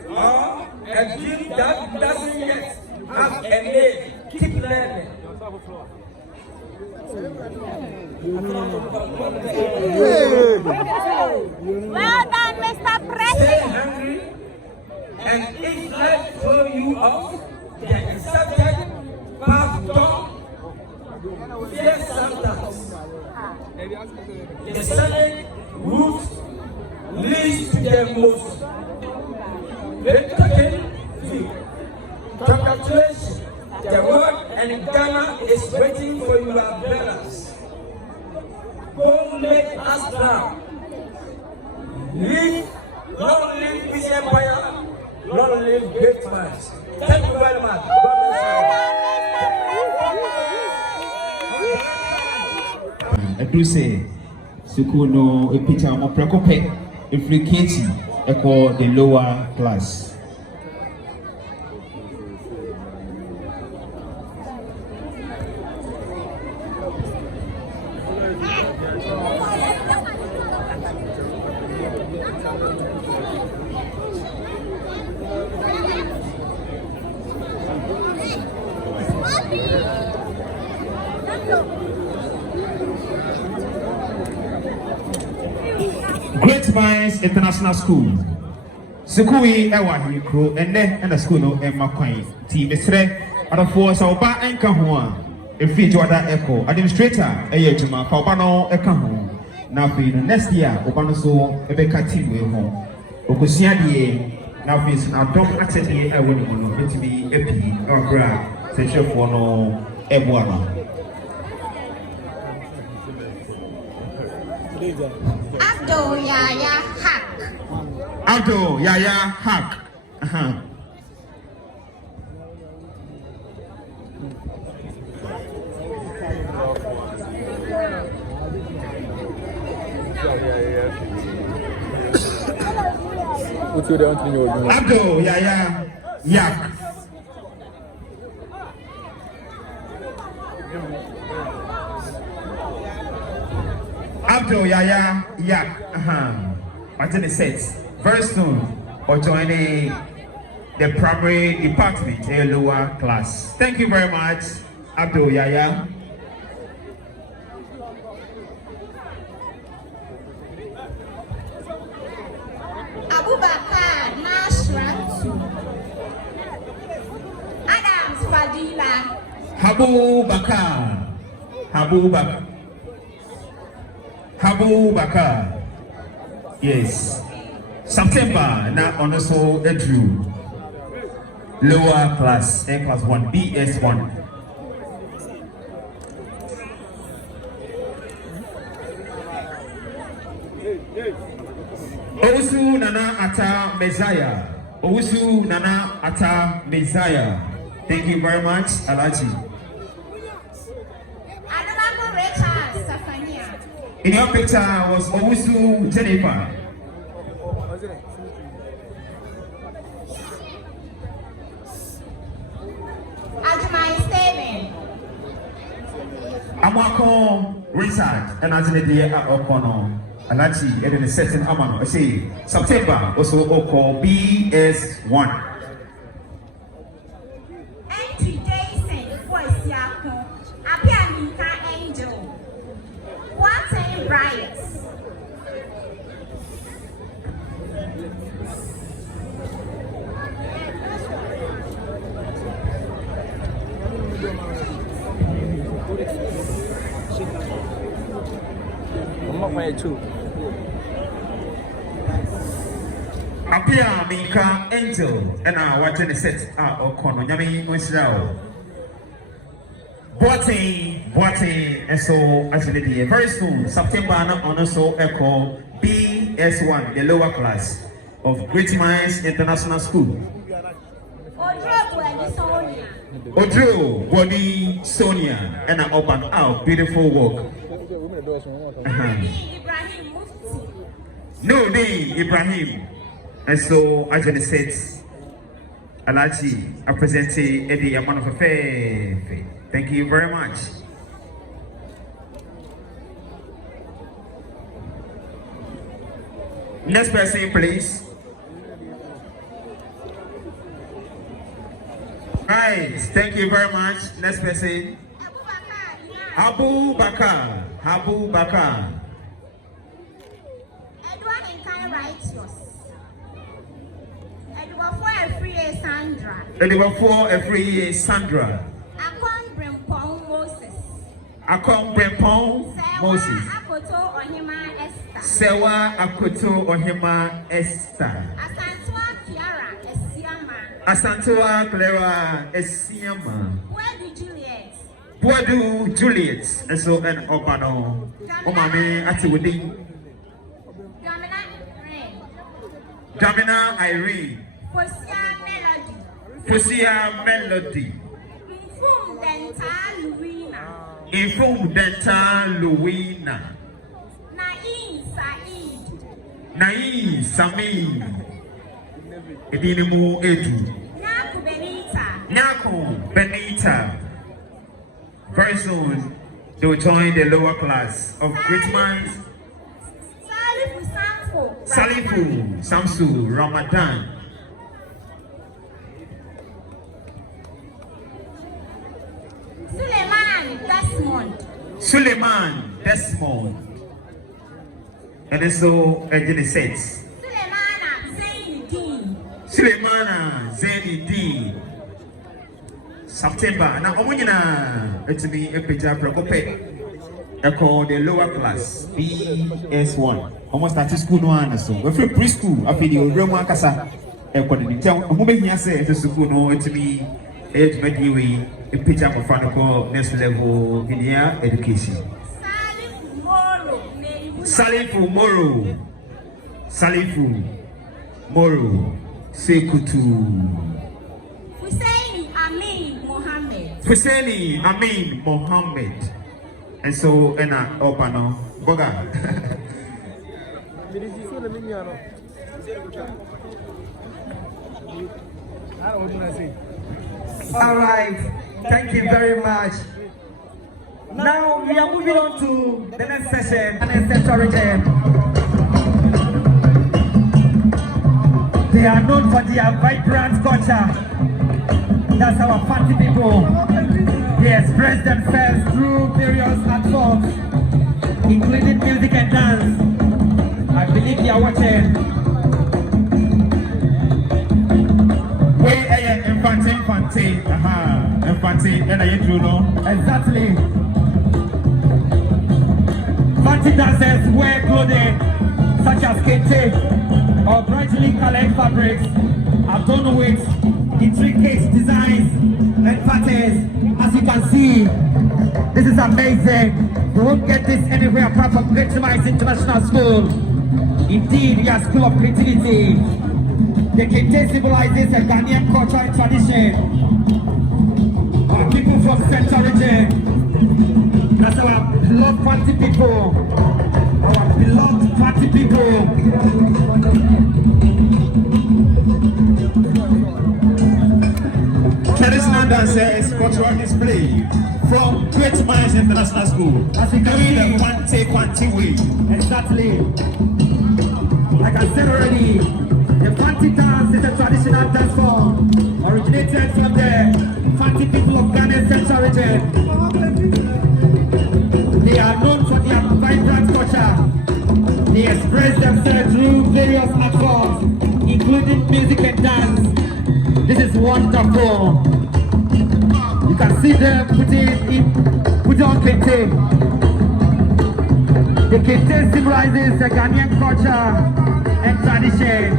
or a dream that doesn't yet have a name, keep learning. Well done, Mr. Stay President. hungry, and if life throw you off the accepted path door, fear sometimes. The second route leads to the most breathtaking view. Congratulations, the world and Ghana is waiting for your brothers. Go make us proud. Long live this empire, long live great minds. Thank you very much. I do say, Sukuno, a picture of Precope, a free Katie, echo the lower class. Great Minds International School. Sukui ewa hikro ene na school no emma kwan. Ti mesre adafo sa oba enka ho a efi joda echo administrator eye juma fa oba no eka ho. Na fi no next year oba no so ebeka team we ho. Okosia de na fi so adom atede e woni no betimi epi obra se chefo no eboa no. Abdul Yaya Hack. Abdul Yaya Hack. Abdul Yaya Yak. Abdul Yaya Yak. Until the sets. Very soon, or joining the primary department, a lower class. Thank you very much, Abdul Yaya. Abubakar Nasratu. Adams Fadila. Habu Bakar. Yes. September now also Drew. Lower class, A class 1, BS1. Owusu Nana Ata Messiah. Thank you very much, Alaji. Adamago Richard Safania. In your picture was Owusu Jennifer. Ajumai Steven. Amwako Richard and Anthony Okono. Alaji and the setting Amano. I say September also Oko BS1. Entry Jason Voice Yako. Apianika Angel. Watson Bryant. Apia Minka Angel and I watching the set Okono Yami Wisrao. Boating and so actually very soon September on also Echo BS1, the lower class of Great Minds International School. Odro Body Sonia and I open out beautiful work. No day Ibrahim. And so actually said Alaji I present Eddie Amon of a thank you very much. Next person, please. Right, thank you very much. Next person. Abu Bakar. Edward and Kyle Wright. Precious. Ediwafo Efriye Sandra. Ediwafo Efriye Sandra. Akon Brempong Moses. Akon Brempong Moses. Akoto Ohima Esther. Sewa Akoto Ohima Esther. Asantua Kiara Esiama. Asantua Clara Esiama. Buedu Juliet. Buedu Juliet. And so and Opano. Omame Atiwudi. Damina Irene. Fosia Melody. Infum Denta Luina. Nain Sami. Edinimu Edu. Naku Benita. Very soon they will join the lower class of great minds. Salifu Samsu Ramadan. Suleiman Desmond. And so Ejini says Suleimana Zainidin. September. Now Omunina it's me a picture Procope. I call the lower class BS1. Almost started school no answer. So we're from preschool. I feel the Roma Casa. I call the tell. Who make me say it's school no it's me. It's make you a picture of Franco next level media education. Salifu Moro. Salifu Moro. Sekutu. Husseini Amin Mohammed. And so, Opano, Boga. All right, thank you very much. Now we are moving on to the next session, and Central Region. They are known for their vibrant culture. That's our party people. They express themselves through various art forms, including music and dance. I believe you are watching. Infante, exactly. Party dancers wear clothing such as kente or brightly colored fabrics, adorned with intricate designs and patterns. As you can see, this is amazing. You won't get this anywhere apart from Great Minds International School. Indeed, we are a school of creativity. The kente symbolizes a Ghanaian culture and tradition. Our people from Central Region, that's our beloved party people. Our beloved party people. Traditional dances, cultural display from Great Minds International School. As you can see, the Quanti way. Exactly. Like I said already, the Fanti dance is a traditional dance form originated from the Fanti people of Ghana Central Region. They are known for their vibrant culture. They express themselves through various art forms, including music and dance. This is wonderful. You can see them putting on kente. The kente symbolizes the Ghanaian culture and tradition.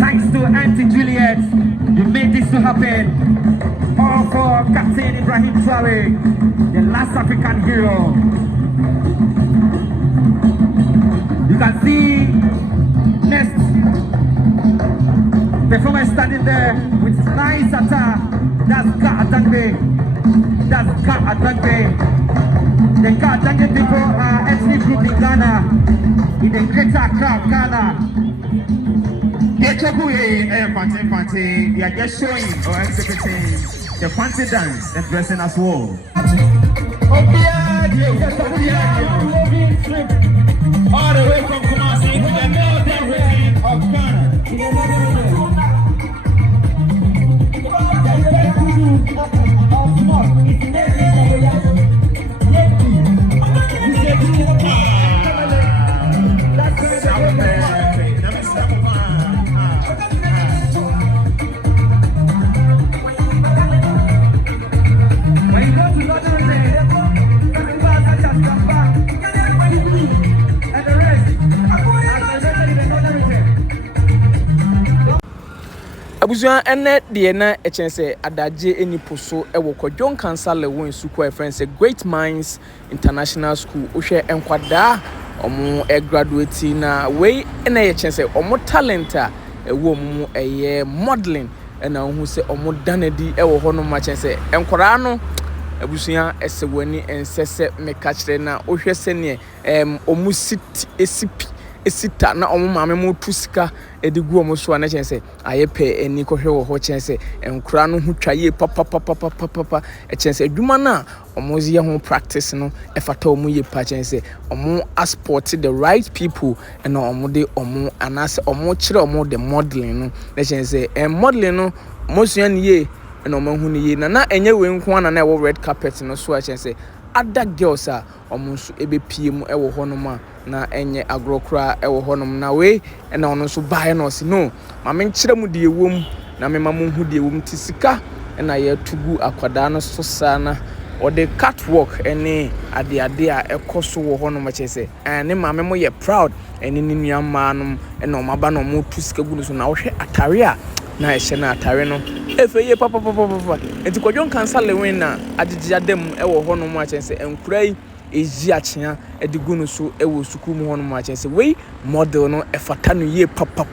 Thanks to Auntie Juliet, you made this to happen. All for Captain Ibrahim Traore, the last African hero. You can see next performer standing there with nice attire. That's Ka Adangbe. That's Ka Adangbe. The Ka Adangbe people are ethnic group in Ghana, in the Greater Accra, Ghana. We are just showing or exhibiting the fancy dance and dressing as well. All the way from Kumasi to the northern region of Ghana. This Abusuan ene de na echense adaje enipo so ewo kwadwon kansa Lilwin Sukuu friends Great Minds International School ohwe enkwada omo graduate na we na echense omo talent a ewo mu eye modeling na hu se omo danadi ewo hono ma chense enkwara no abusuan esewani ensese mekachre na ohwe sene omo sit esipi esita na omo maame mo tusika edigu omo so na chense ayepe eni kohwe wo ho chense enkura no hu twaye papa chense adwuma na omo ye ho practice no efata omo ye pa chense omo asport the right people and omo de omo anase omo kire omo the modeling no na chense modeling no mo suan ye na omo hu ni ye na enye we nko na ewo red carpet no so chense other girls a omo so ebepie mu ewo honom a na enye agrokra ewo honom na we na ono so bae no si no ma me nkire mu de ewom na me ma mu hu de ewom tisika na ye tugu akwada no so sana o de catwalk ene ade a ekoso wo honom chese ne ma me mo ye proud ene ni nuama no na o maba no mo tusika gu no so na wo hwe atare a na ehye na atare no efeye papa enti kwadwon kansa Lilwin na agigya dem ewo honom a chese enkurai eji achia edigu no so ewo sukuu mu honom a chese we model no efata no ye papa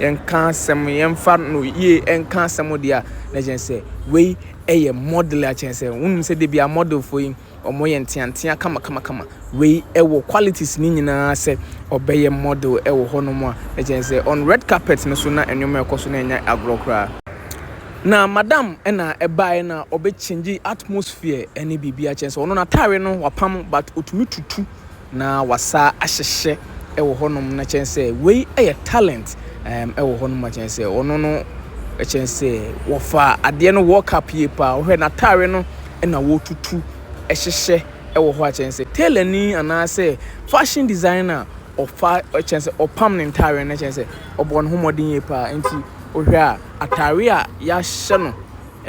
enka sem yemfa no ye enka sem dia na chese we eye model a chese unum se de bia model for yin omo ye ntiantia kama we ewo qualities ni nyina se obeye model ewo honom a chese on red carpet no so na enwom ekoso na enya agrokra na madam ena ebae na obe change atmosphere ene bibia chance ono na tare no wapam but otumi tutu na wasa ahyehye ewo honom na chance we eye talent ewo honom chance ono no chance wofa ade no work up ye pa ohwe na tare no ena wo tutu ehyehye ewo ho chance tailor ni anase fashion designer ofa chance opam ne tare na chance obon homodin ye pa enti ohwe a atare a ya hye no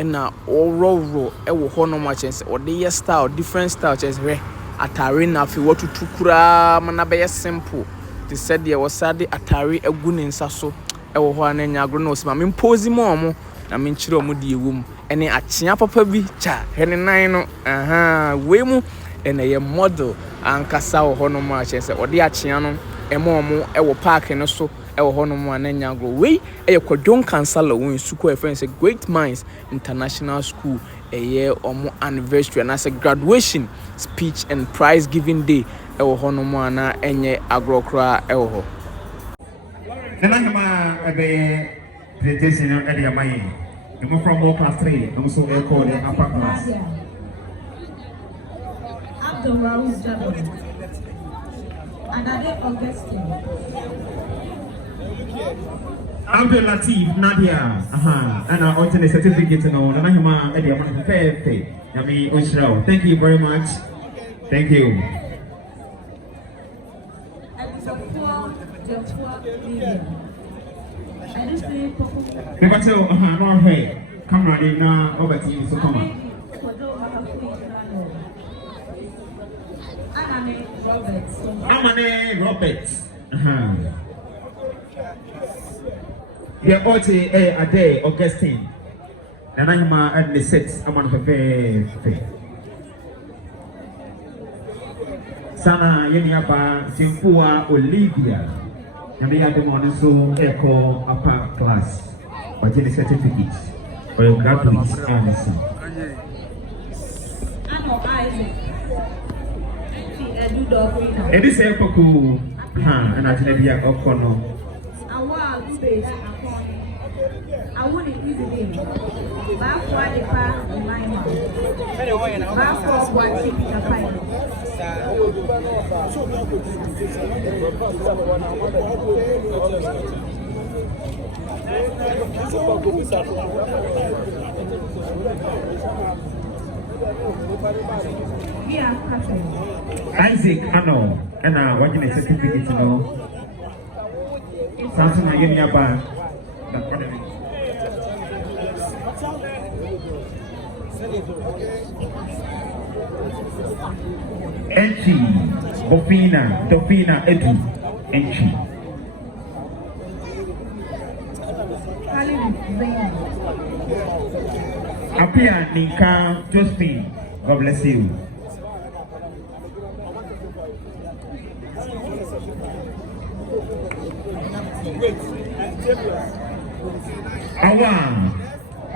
na ororo ewo hono ma chense ode ye style different style chense we atare na afi watutu kura mana be simple they said there was sade atare agu ne nsa so ewo ho ana nya agro na osima me imposi mo na me nchire omo de ewum ene achia papa bi cha hene nan no we mu ene ye model ankasa wo hono ma chense ode achia no emo omo ewo park no so ewo honom ananya agro we kwadwon kansa Lilwin Sukuu friends Great Minds International School eye omo anniversary and as a graduation speech and prize giving day ewo honom ana enye agrokra ewo ho nana hama ebe presentation edi amayi emo from class 3 emo so we call the upper class Abdul Latif Nadia and our alternate certificate no nana hama edi amayi pepe yami oshraw. Thank you very much. Thank you. Never tell more hey. Come right in now over to you, so come on. Amane Robert. The Ote a day, Augustine. And I'm at the six. I'm on her very. Sana Yeniapa Simpua Olivia. And they had them on so echo upper class. But in the certificates for your graduates and it is a cool and I tell you, Okono. I wouldn't use it in. Back why the path in my mouth. Back for what keep the pipe. Isaac Ano, and what can I certificate to know? Samson, I give me a bag. Entry, Dofina, Edu, entry. Apia Nika Josephine, God bless you.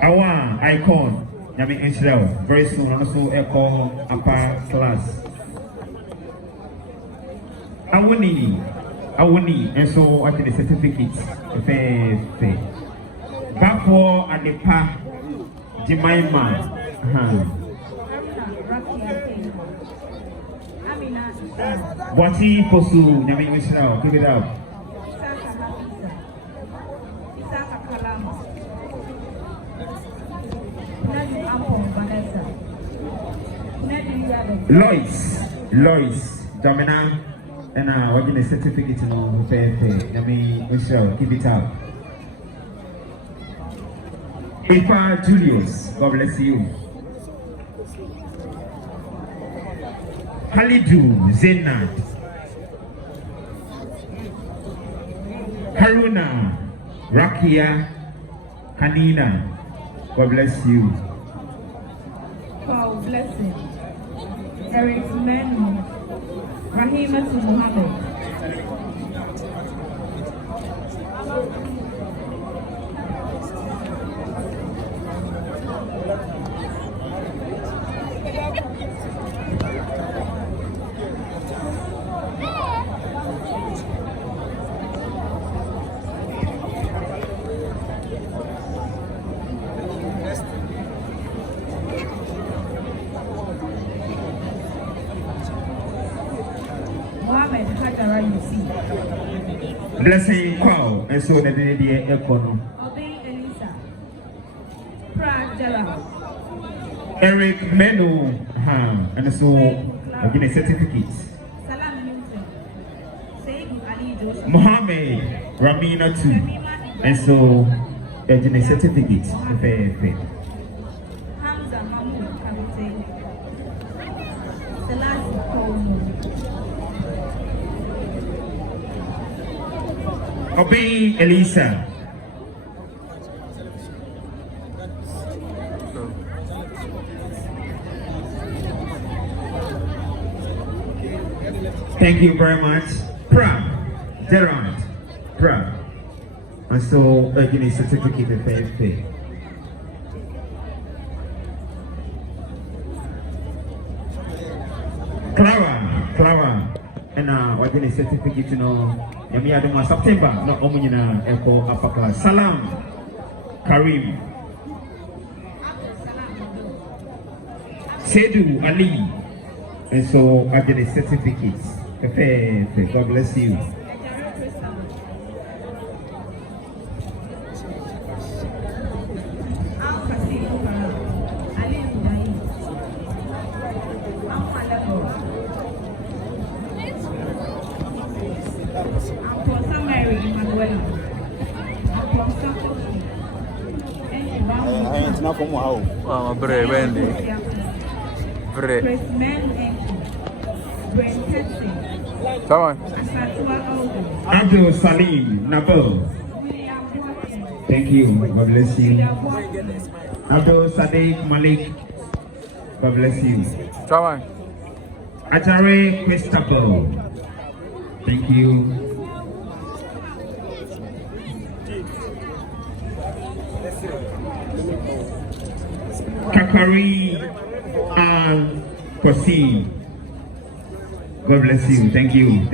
Awa icon. Yami Israel. Very soon, I'm also echo upper class. Awuni, and so I get the certificate. Back for at the park, Jemima. Wati Posu, Yami Israel. Give it up. Lois, Domina, and we're getting a certificate on fair. Let me Michelle, keep it up. Ipa Julius, God bless you. Halidu Zenat, Haruna, Rakia, Kanina, God bless you. God bless you. Eric Menu, Rahima to Muhammad. Blessing Quao, and so the day Econo. Obey Elisa. Prajala. Eric Menu, and so I get a certificate. Salam Newton. Sayyid Ali Joseph. Mohammed Ramina too, and so I get a certificate. Hamza Mahmoud Kabute. Selassie Komu. Obey Elisa. Thank you very much. Gerard. And so again a certificate of FFP. Clara. And we're getting a certificate, you know. Yami Adama September, no Omunina Echo Upper Class. Salam Karim Sedu Ali. And so I get a certificate. God bless you. Abdul Salim Nabo. Thank you. God bless you. Abdul Sadiq Malik. God bless you. Ajare Christopher. Thank you. Kakari and Kosi. God bless you. Thank you.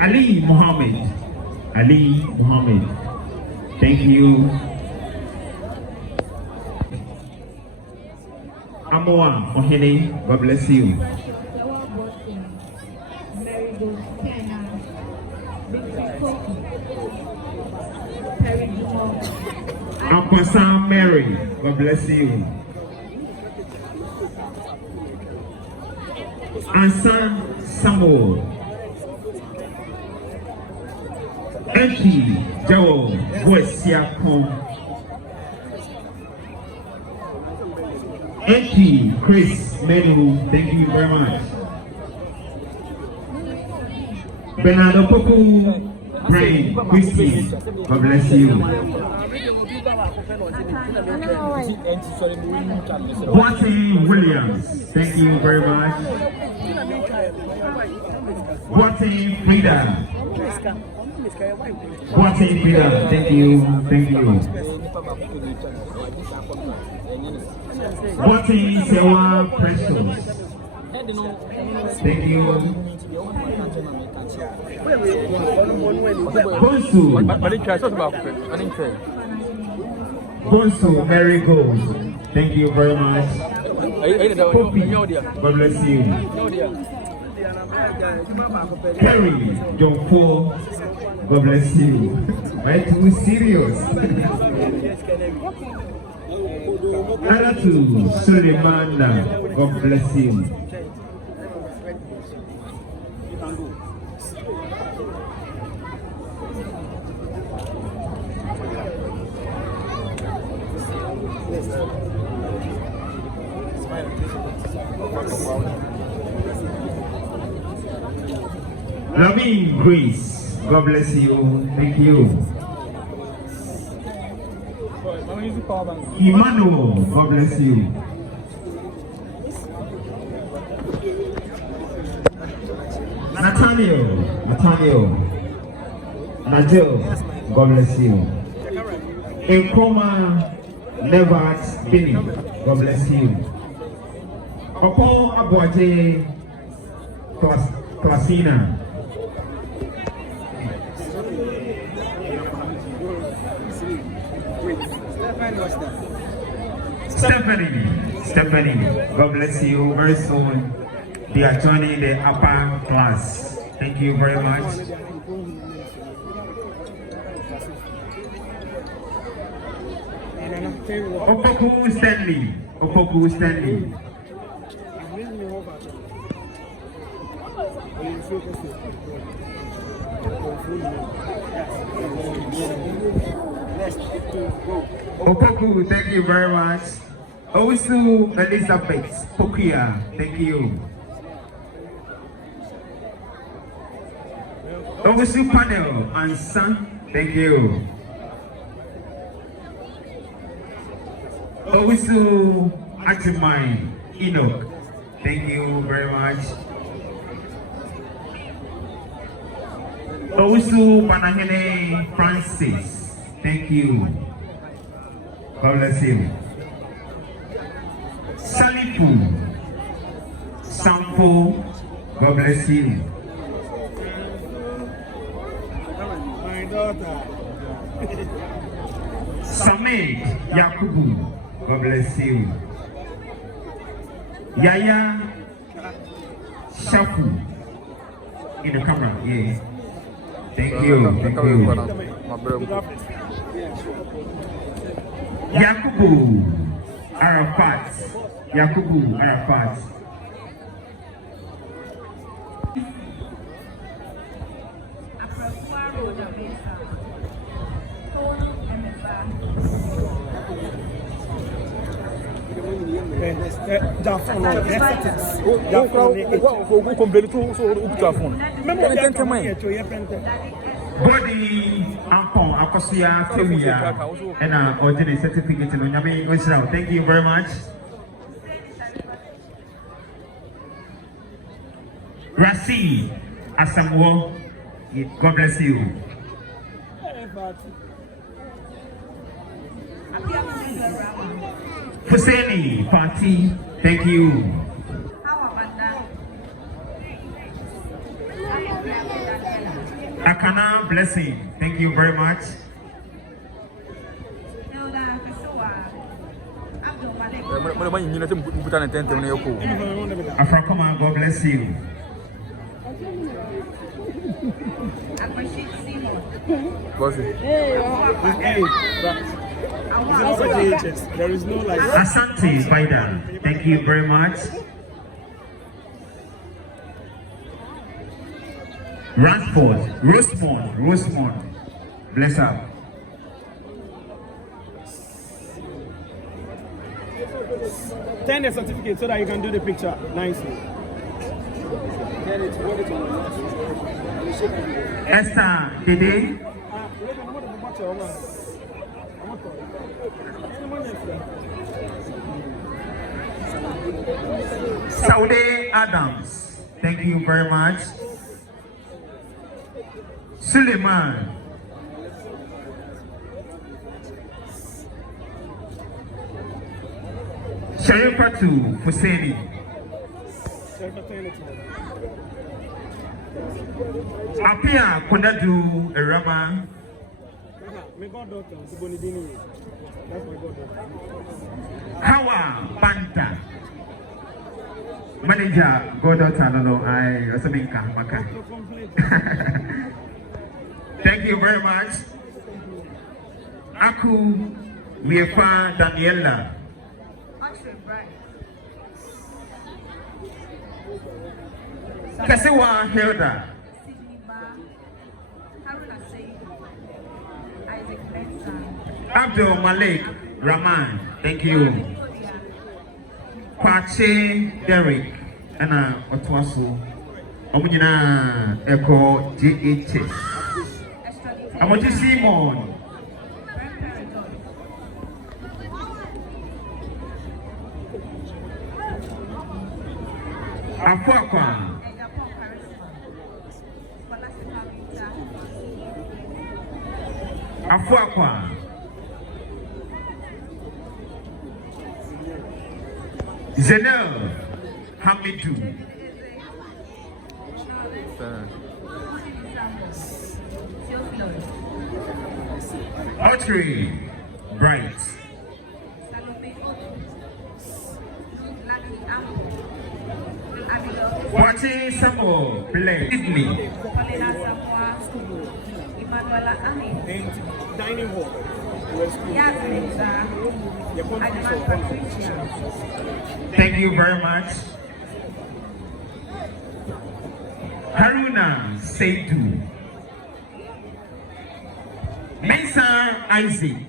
Ali Muhammad. Thank you. Amoa Ohene. God bless you. Ampasa Mary. God bless you. Ansa Samuel. Enki Joe Boisiakon. Enki Chris Menu, thank you very much. Bernardo Poku Brain Christian, God bless you. Watson Williams, thank you very much. Watson Frida. Watson Frida, thank you. Watson Sewa Precious, thank you. Bonsu Mary Gold, thank you very much. Poppy, God bless you. Kerry Jonfo, God bless you. Why too serious? Naratu Sulemanda, God bless you. Loving Grace, God bless you. Thank you. Emmanuel, God bless you. Nathaniel, Najel, God bless you. Nkoma Nevat Bini, God bless you. Upon Abuaje Klasina. Stephanie, God bless you. Very soon they are joining the upper class. Thank you very much. Opoku Stanley. Opoku, thank you very much. Owisu Elizabeth Pokia, thank you. Owisu Panel and Son, thank you. Owisu Atimai Enoch, thank you very much. Owisu Panahene Francis, thank you. God bless you. Salifu Sampo, God bless you. My daughter. Samed Yakubu, God bless you. Yaya Shafu in the camera, yeah. Thank you. Yakubu Arafat. Body Ampon Akosia Femia and ordinary certificate in Nyame Israel. Thank you very much. Rasi Asamoah, God bless you. Husseini Party, thank you. Akana Blessing, thank you very much. Afrakoma, God bless you. There is no like Asante Biden, thank you very much. Ransford, Rosemont. Bless up. Turn the certificate so that you can do the picture nicely. Get it, hold it on. Esther, Dede. Saudi Adams, thank you very much. Suleiman. Sharifatu Husseini. Apia Konadu Erama. My goddaughter, Bonidini. That's my goddaughter. Hawa Banta. Manager, goddaughter, no, I also mean Maka. Thank you very much. Aku Wiefa Daniela. Kasewa Hilda. Abdul Malik Rahman, thank you. Kwache Derek, Anna Otwasu, Omunina Echo GHS. Amoji Simon. Afuakwa. Afuakwa. Zenel Hamidou. Audrey Bright. Watching Samuel Blake Sydney. Dining hall. Thank you very much. Haruna Seidu. Mensah Isaac.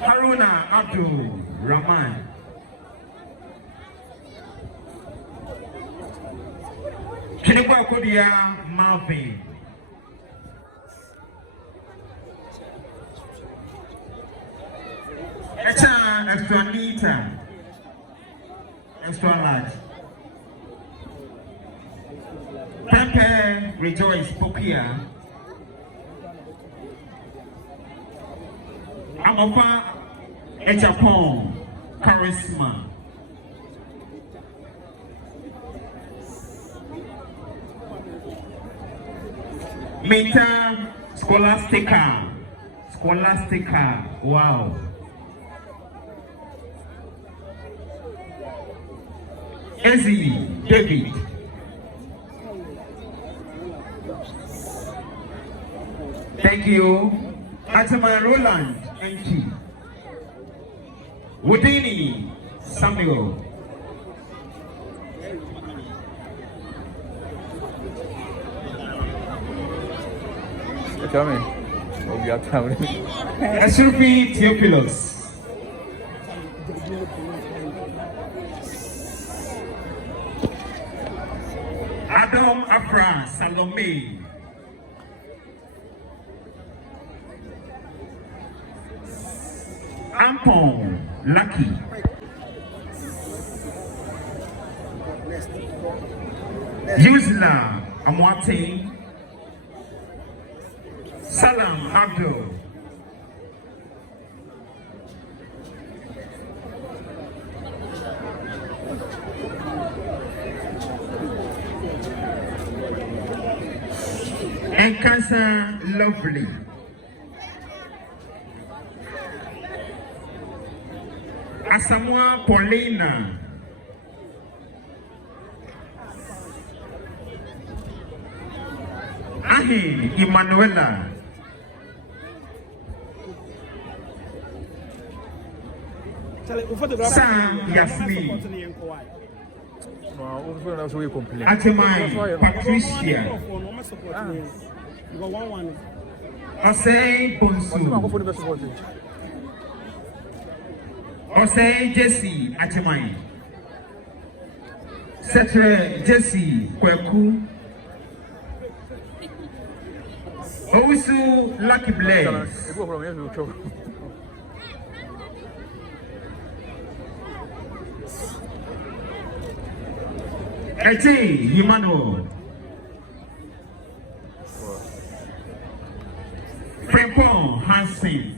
Haruna Abdul Rahman. Kinekwa Kodia Marvin. Extra neater. Extra large. Pepe Rejoice Pokia. Amofa Echapon Charisma. Meta Scholastica. Wow. Ezzy David. Thank you. Atama Roland Enki. Woodini Samuel. Coming. Oh, you are coming. Asrufi Theophilus. Adam Afra Salome. Ampon Lucky. Yusla Amwate. Salam Abdul. And Cancer Lovely. Asamoah Paulina. Ahi Emanuela. Sam Yasmin. Atemai Patricia. Osei Bonsu. Osei Jesse Atemai. Setre Jesse Kweku. Owusu Lucky Blaze. Eti Himano. Frempong Hansen.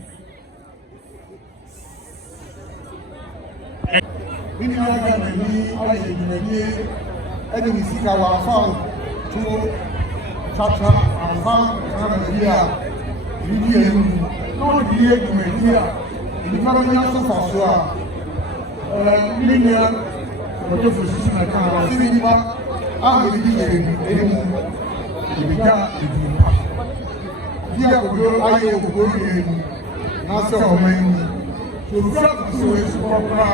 Ini naga nani ayi nani edi misika wa fan to chapter afan kana dia ni enu no die kumetia ni kama nya so fasua ni ne ojo fusi na kana sini ba a ni di enu ni ja di dia ko ayi ko enu na so o menu so frat so es popra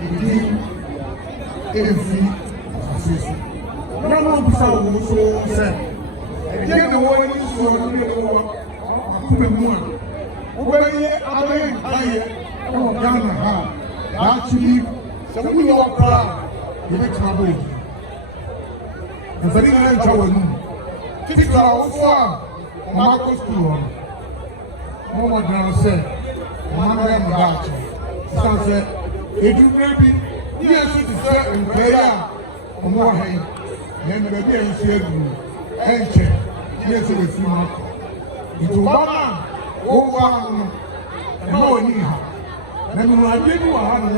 di every association na no bisa wo so se e na wo ni so ni wo ku be mu o be ye aye o Ghana ha actually so we know pra you be trouble nzali na nchawo nu tikra wo so o ma ko school mo mo dan se mo ma na mo da chi se edu maybe yes it is in prayer or more hay then the be in share enche yes we see ma it obama o wa no ni ha na mi wa bi wa ha no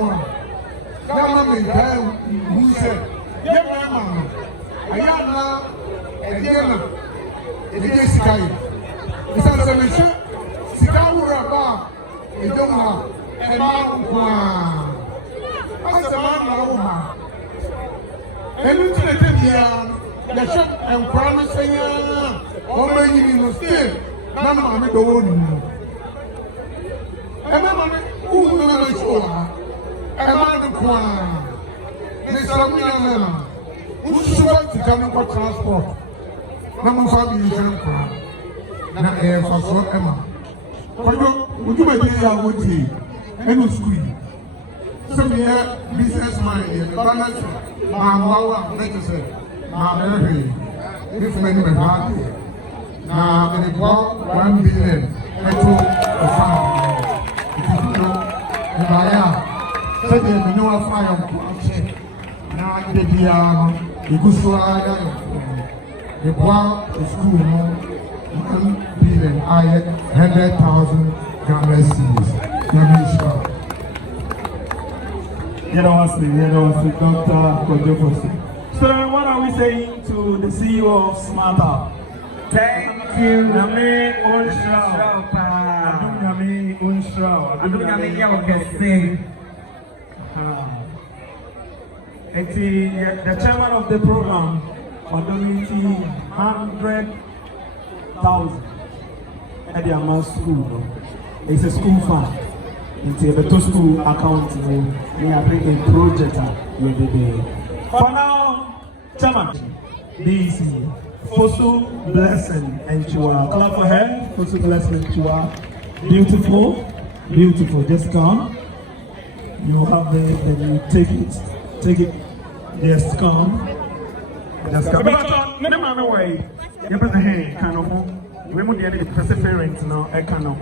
na ma me kai who said ye ma aya na edena edike sikai isa se me sikawu ra ba edona e ma kwa asema na wo ha enu tine tebia ya shop enkwano senya o ma yiri no still na ma me do wonu e ma ma ku no na show ha e ma do kwa ni samu na na usu ba tikanu kwa transport na mo fa bi yen kwa na e fa so e ma kodo uju ma bi ya woti enu school some businessman here, the balance, my make us say, my every, if many men have now, when it bought 1 billion, I told the farm, if you know, the buyer, said they know a fire, now the the bought the school, 1 billion, 100,000 Ghana cedis. Dr. Kojofosi. So what are we saying to the CEO of Smart Hub? Thank you, Name Unshaw. Name Unshaw. Name Yawakese. The chairman of the program for donating 100,000 at the Amount School. It's a school fund. Into the school account, we are bringing a project with the day. For now, chairman, this is Fosu Blessing and Chua. Clap for her, Fosu Blessing and Chua. Beautiful, beautiful. Just come. You have the take it. Just come. Just come. But no way. You put the hand kind of. We want the perseverance now. I kind of.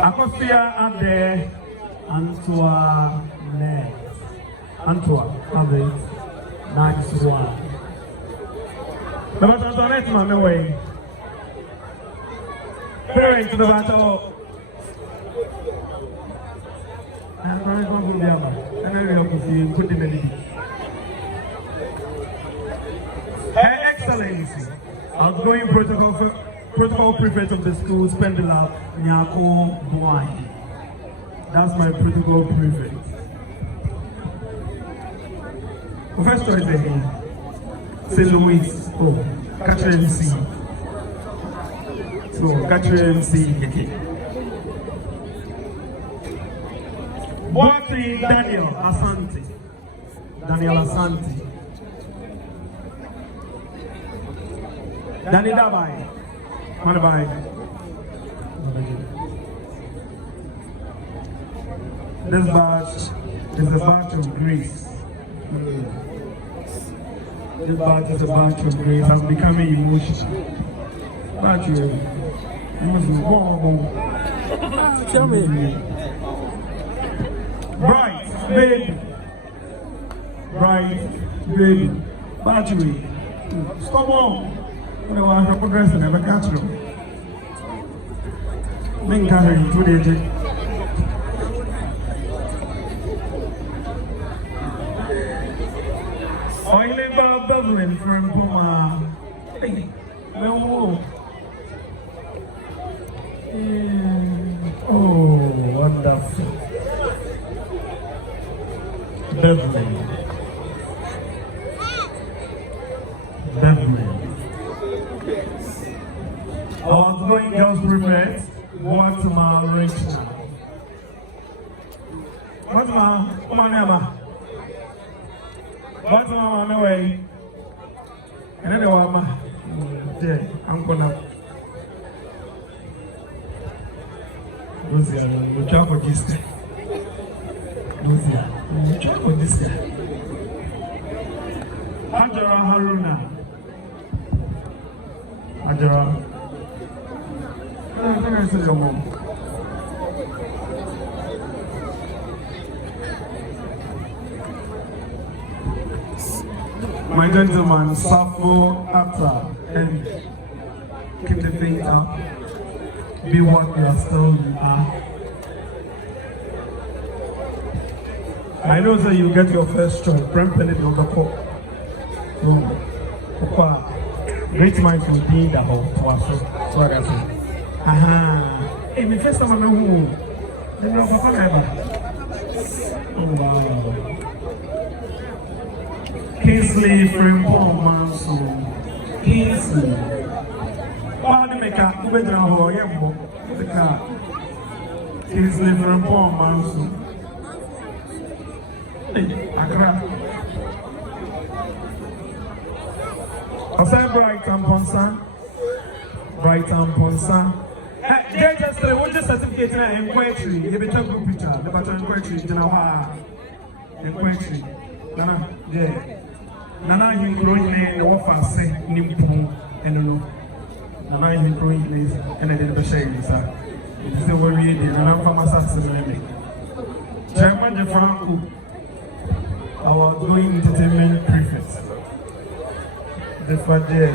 Akofia ade Antwa ne Antwa ade nice one. The Antoinette man way. Parents the battle. And I want to be and I will see put in the Her Excellency, outgoing protocol prefect of the school, Spendela Nyako Buai. That's my protocol prefect. Professor is here. St. Louis, Catherine C. So, catch him, see Kiki. Boati Daniel Asante. Daniel Asante. Danny Dabai. Manabai. This badge is the badge of grace. This badge is a badge of grace. I'm becoming emotional. Badge of Tell me. Bright, baby. Bright, baby. Battery. Stop on. I have progressed and never catch them. Then carry to the edge. Oily Bob Bevelin from Puma. No. Oh, wonderful. Bevelin. Our going girls prefect, what's my rich now? What's my, come on, Emma. What's my on the way? And then there, I'm gonna. Lucia, you try for this guy. Lucia, you try for this guy. Hajara Haruna. Hajara. My gentleman, Safo Ata, and keep the thing up. Be what you are still you are. I know that you get your first choice. Prempel it over cup. Great minds will be the whole. So I can say. Aha. Hey, my first time I know who. Then you're Papa Naiba. Oh, wow. Kingsley Frimpong Manso. Kingsley. Why do you make a good job? The car. Kingsley Frimpong Manso. Hey, Accra. Osai Brighton Ponsan. Brighton Ponsan. Just what just certificate in inquiry. You be talking group picture. The battle inquiry. Janawa inquiry. Nana, yeah. Nana, you growing in the waffle say Nimpon and no. Nana, you growing place and I didn't share this. This is the way we did. Nana, from us as a living. Chairman Franco, our doing entertainment prefect. The Fadé.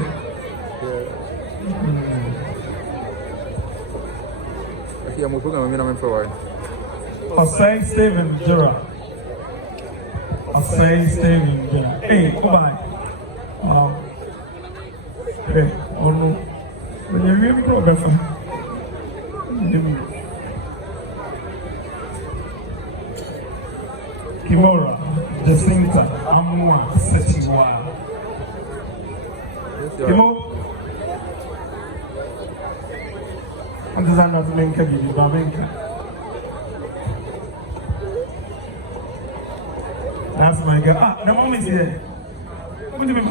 Yeah, I'm going for Osai Steven Jura. Osai Steven Jura. Hey, goodbye. Hey, oh no. When you really go back from Kimora, Jacinta, Amua, Setiwa. Kimo. I'm just not Menka, you know, Menka. That's my girl. Ah, the mom is here. What do you mean?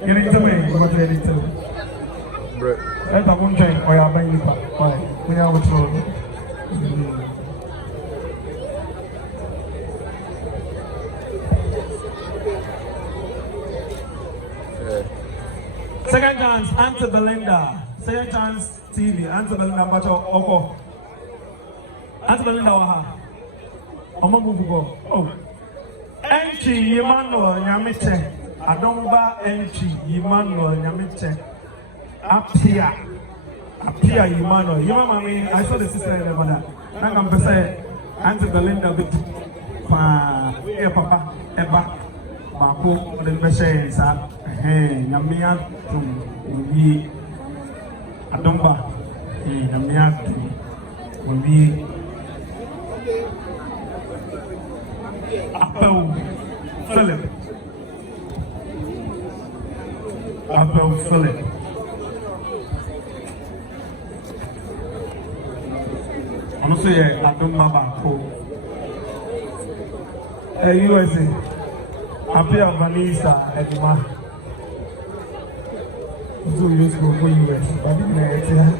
You're into me. What are you into? Bread. Let us go join. Or you're buying it back. Why? We are with you. Second chance, Auntie Belinda. Second chance, TV. Auntie Belinda, but Oko. Auntie Belinda, waha. Omo bubugo. Oh. Entry Emmanuel Nyamiche. Adomba entry Emmanuel Nyamiche. Apia Emmanuel. You know, mommy, I saw the sister in the mother. Now I'm going to say, Auntie Belinda, Papa, Eba, Bako, the machines are. Namia to be Adomba, Namia to be Apple Philip. also here Adoma Bako. USA. Apia Vanessa Edma. So you go for US, but in there.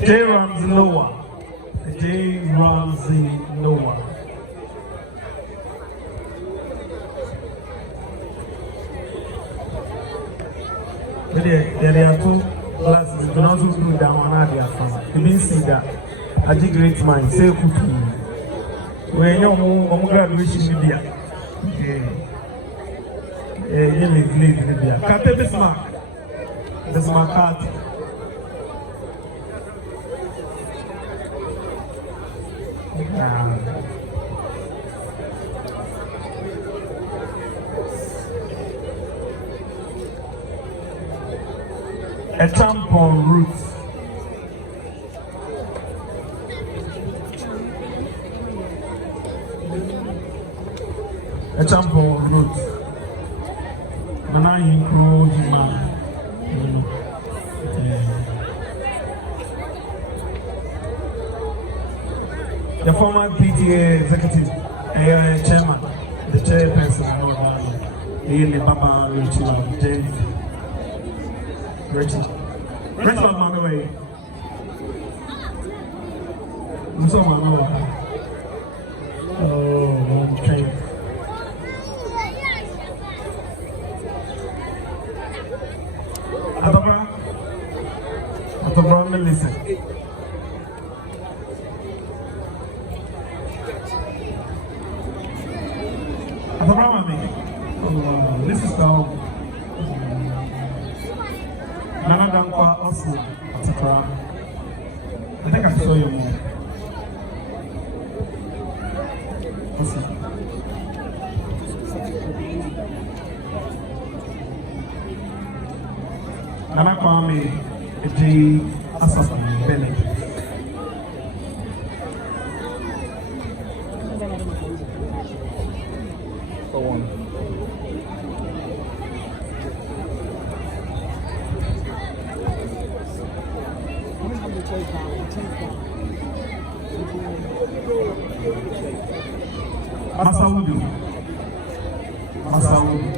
J. Ramsey Noah. J. Ramsey Noah. There are two classes. You can also do that one at the front. You didn't see that. I did great mind. Say cooking. When you're graduation media. You live media. Kate Bismarck. Bismarck Kate. A tampon root. A tampon root. Manai include man. The former PTA executive, chairman, the chairperson of the Baba Richard James. Richard Manuel. So Manuel. Oh, okay. Atobra, listen. This is the Nana Dankwa also, etc. I think I saw you more. Nana Kwame, J. Assassin, Bennett. Masaudu.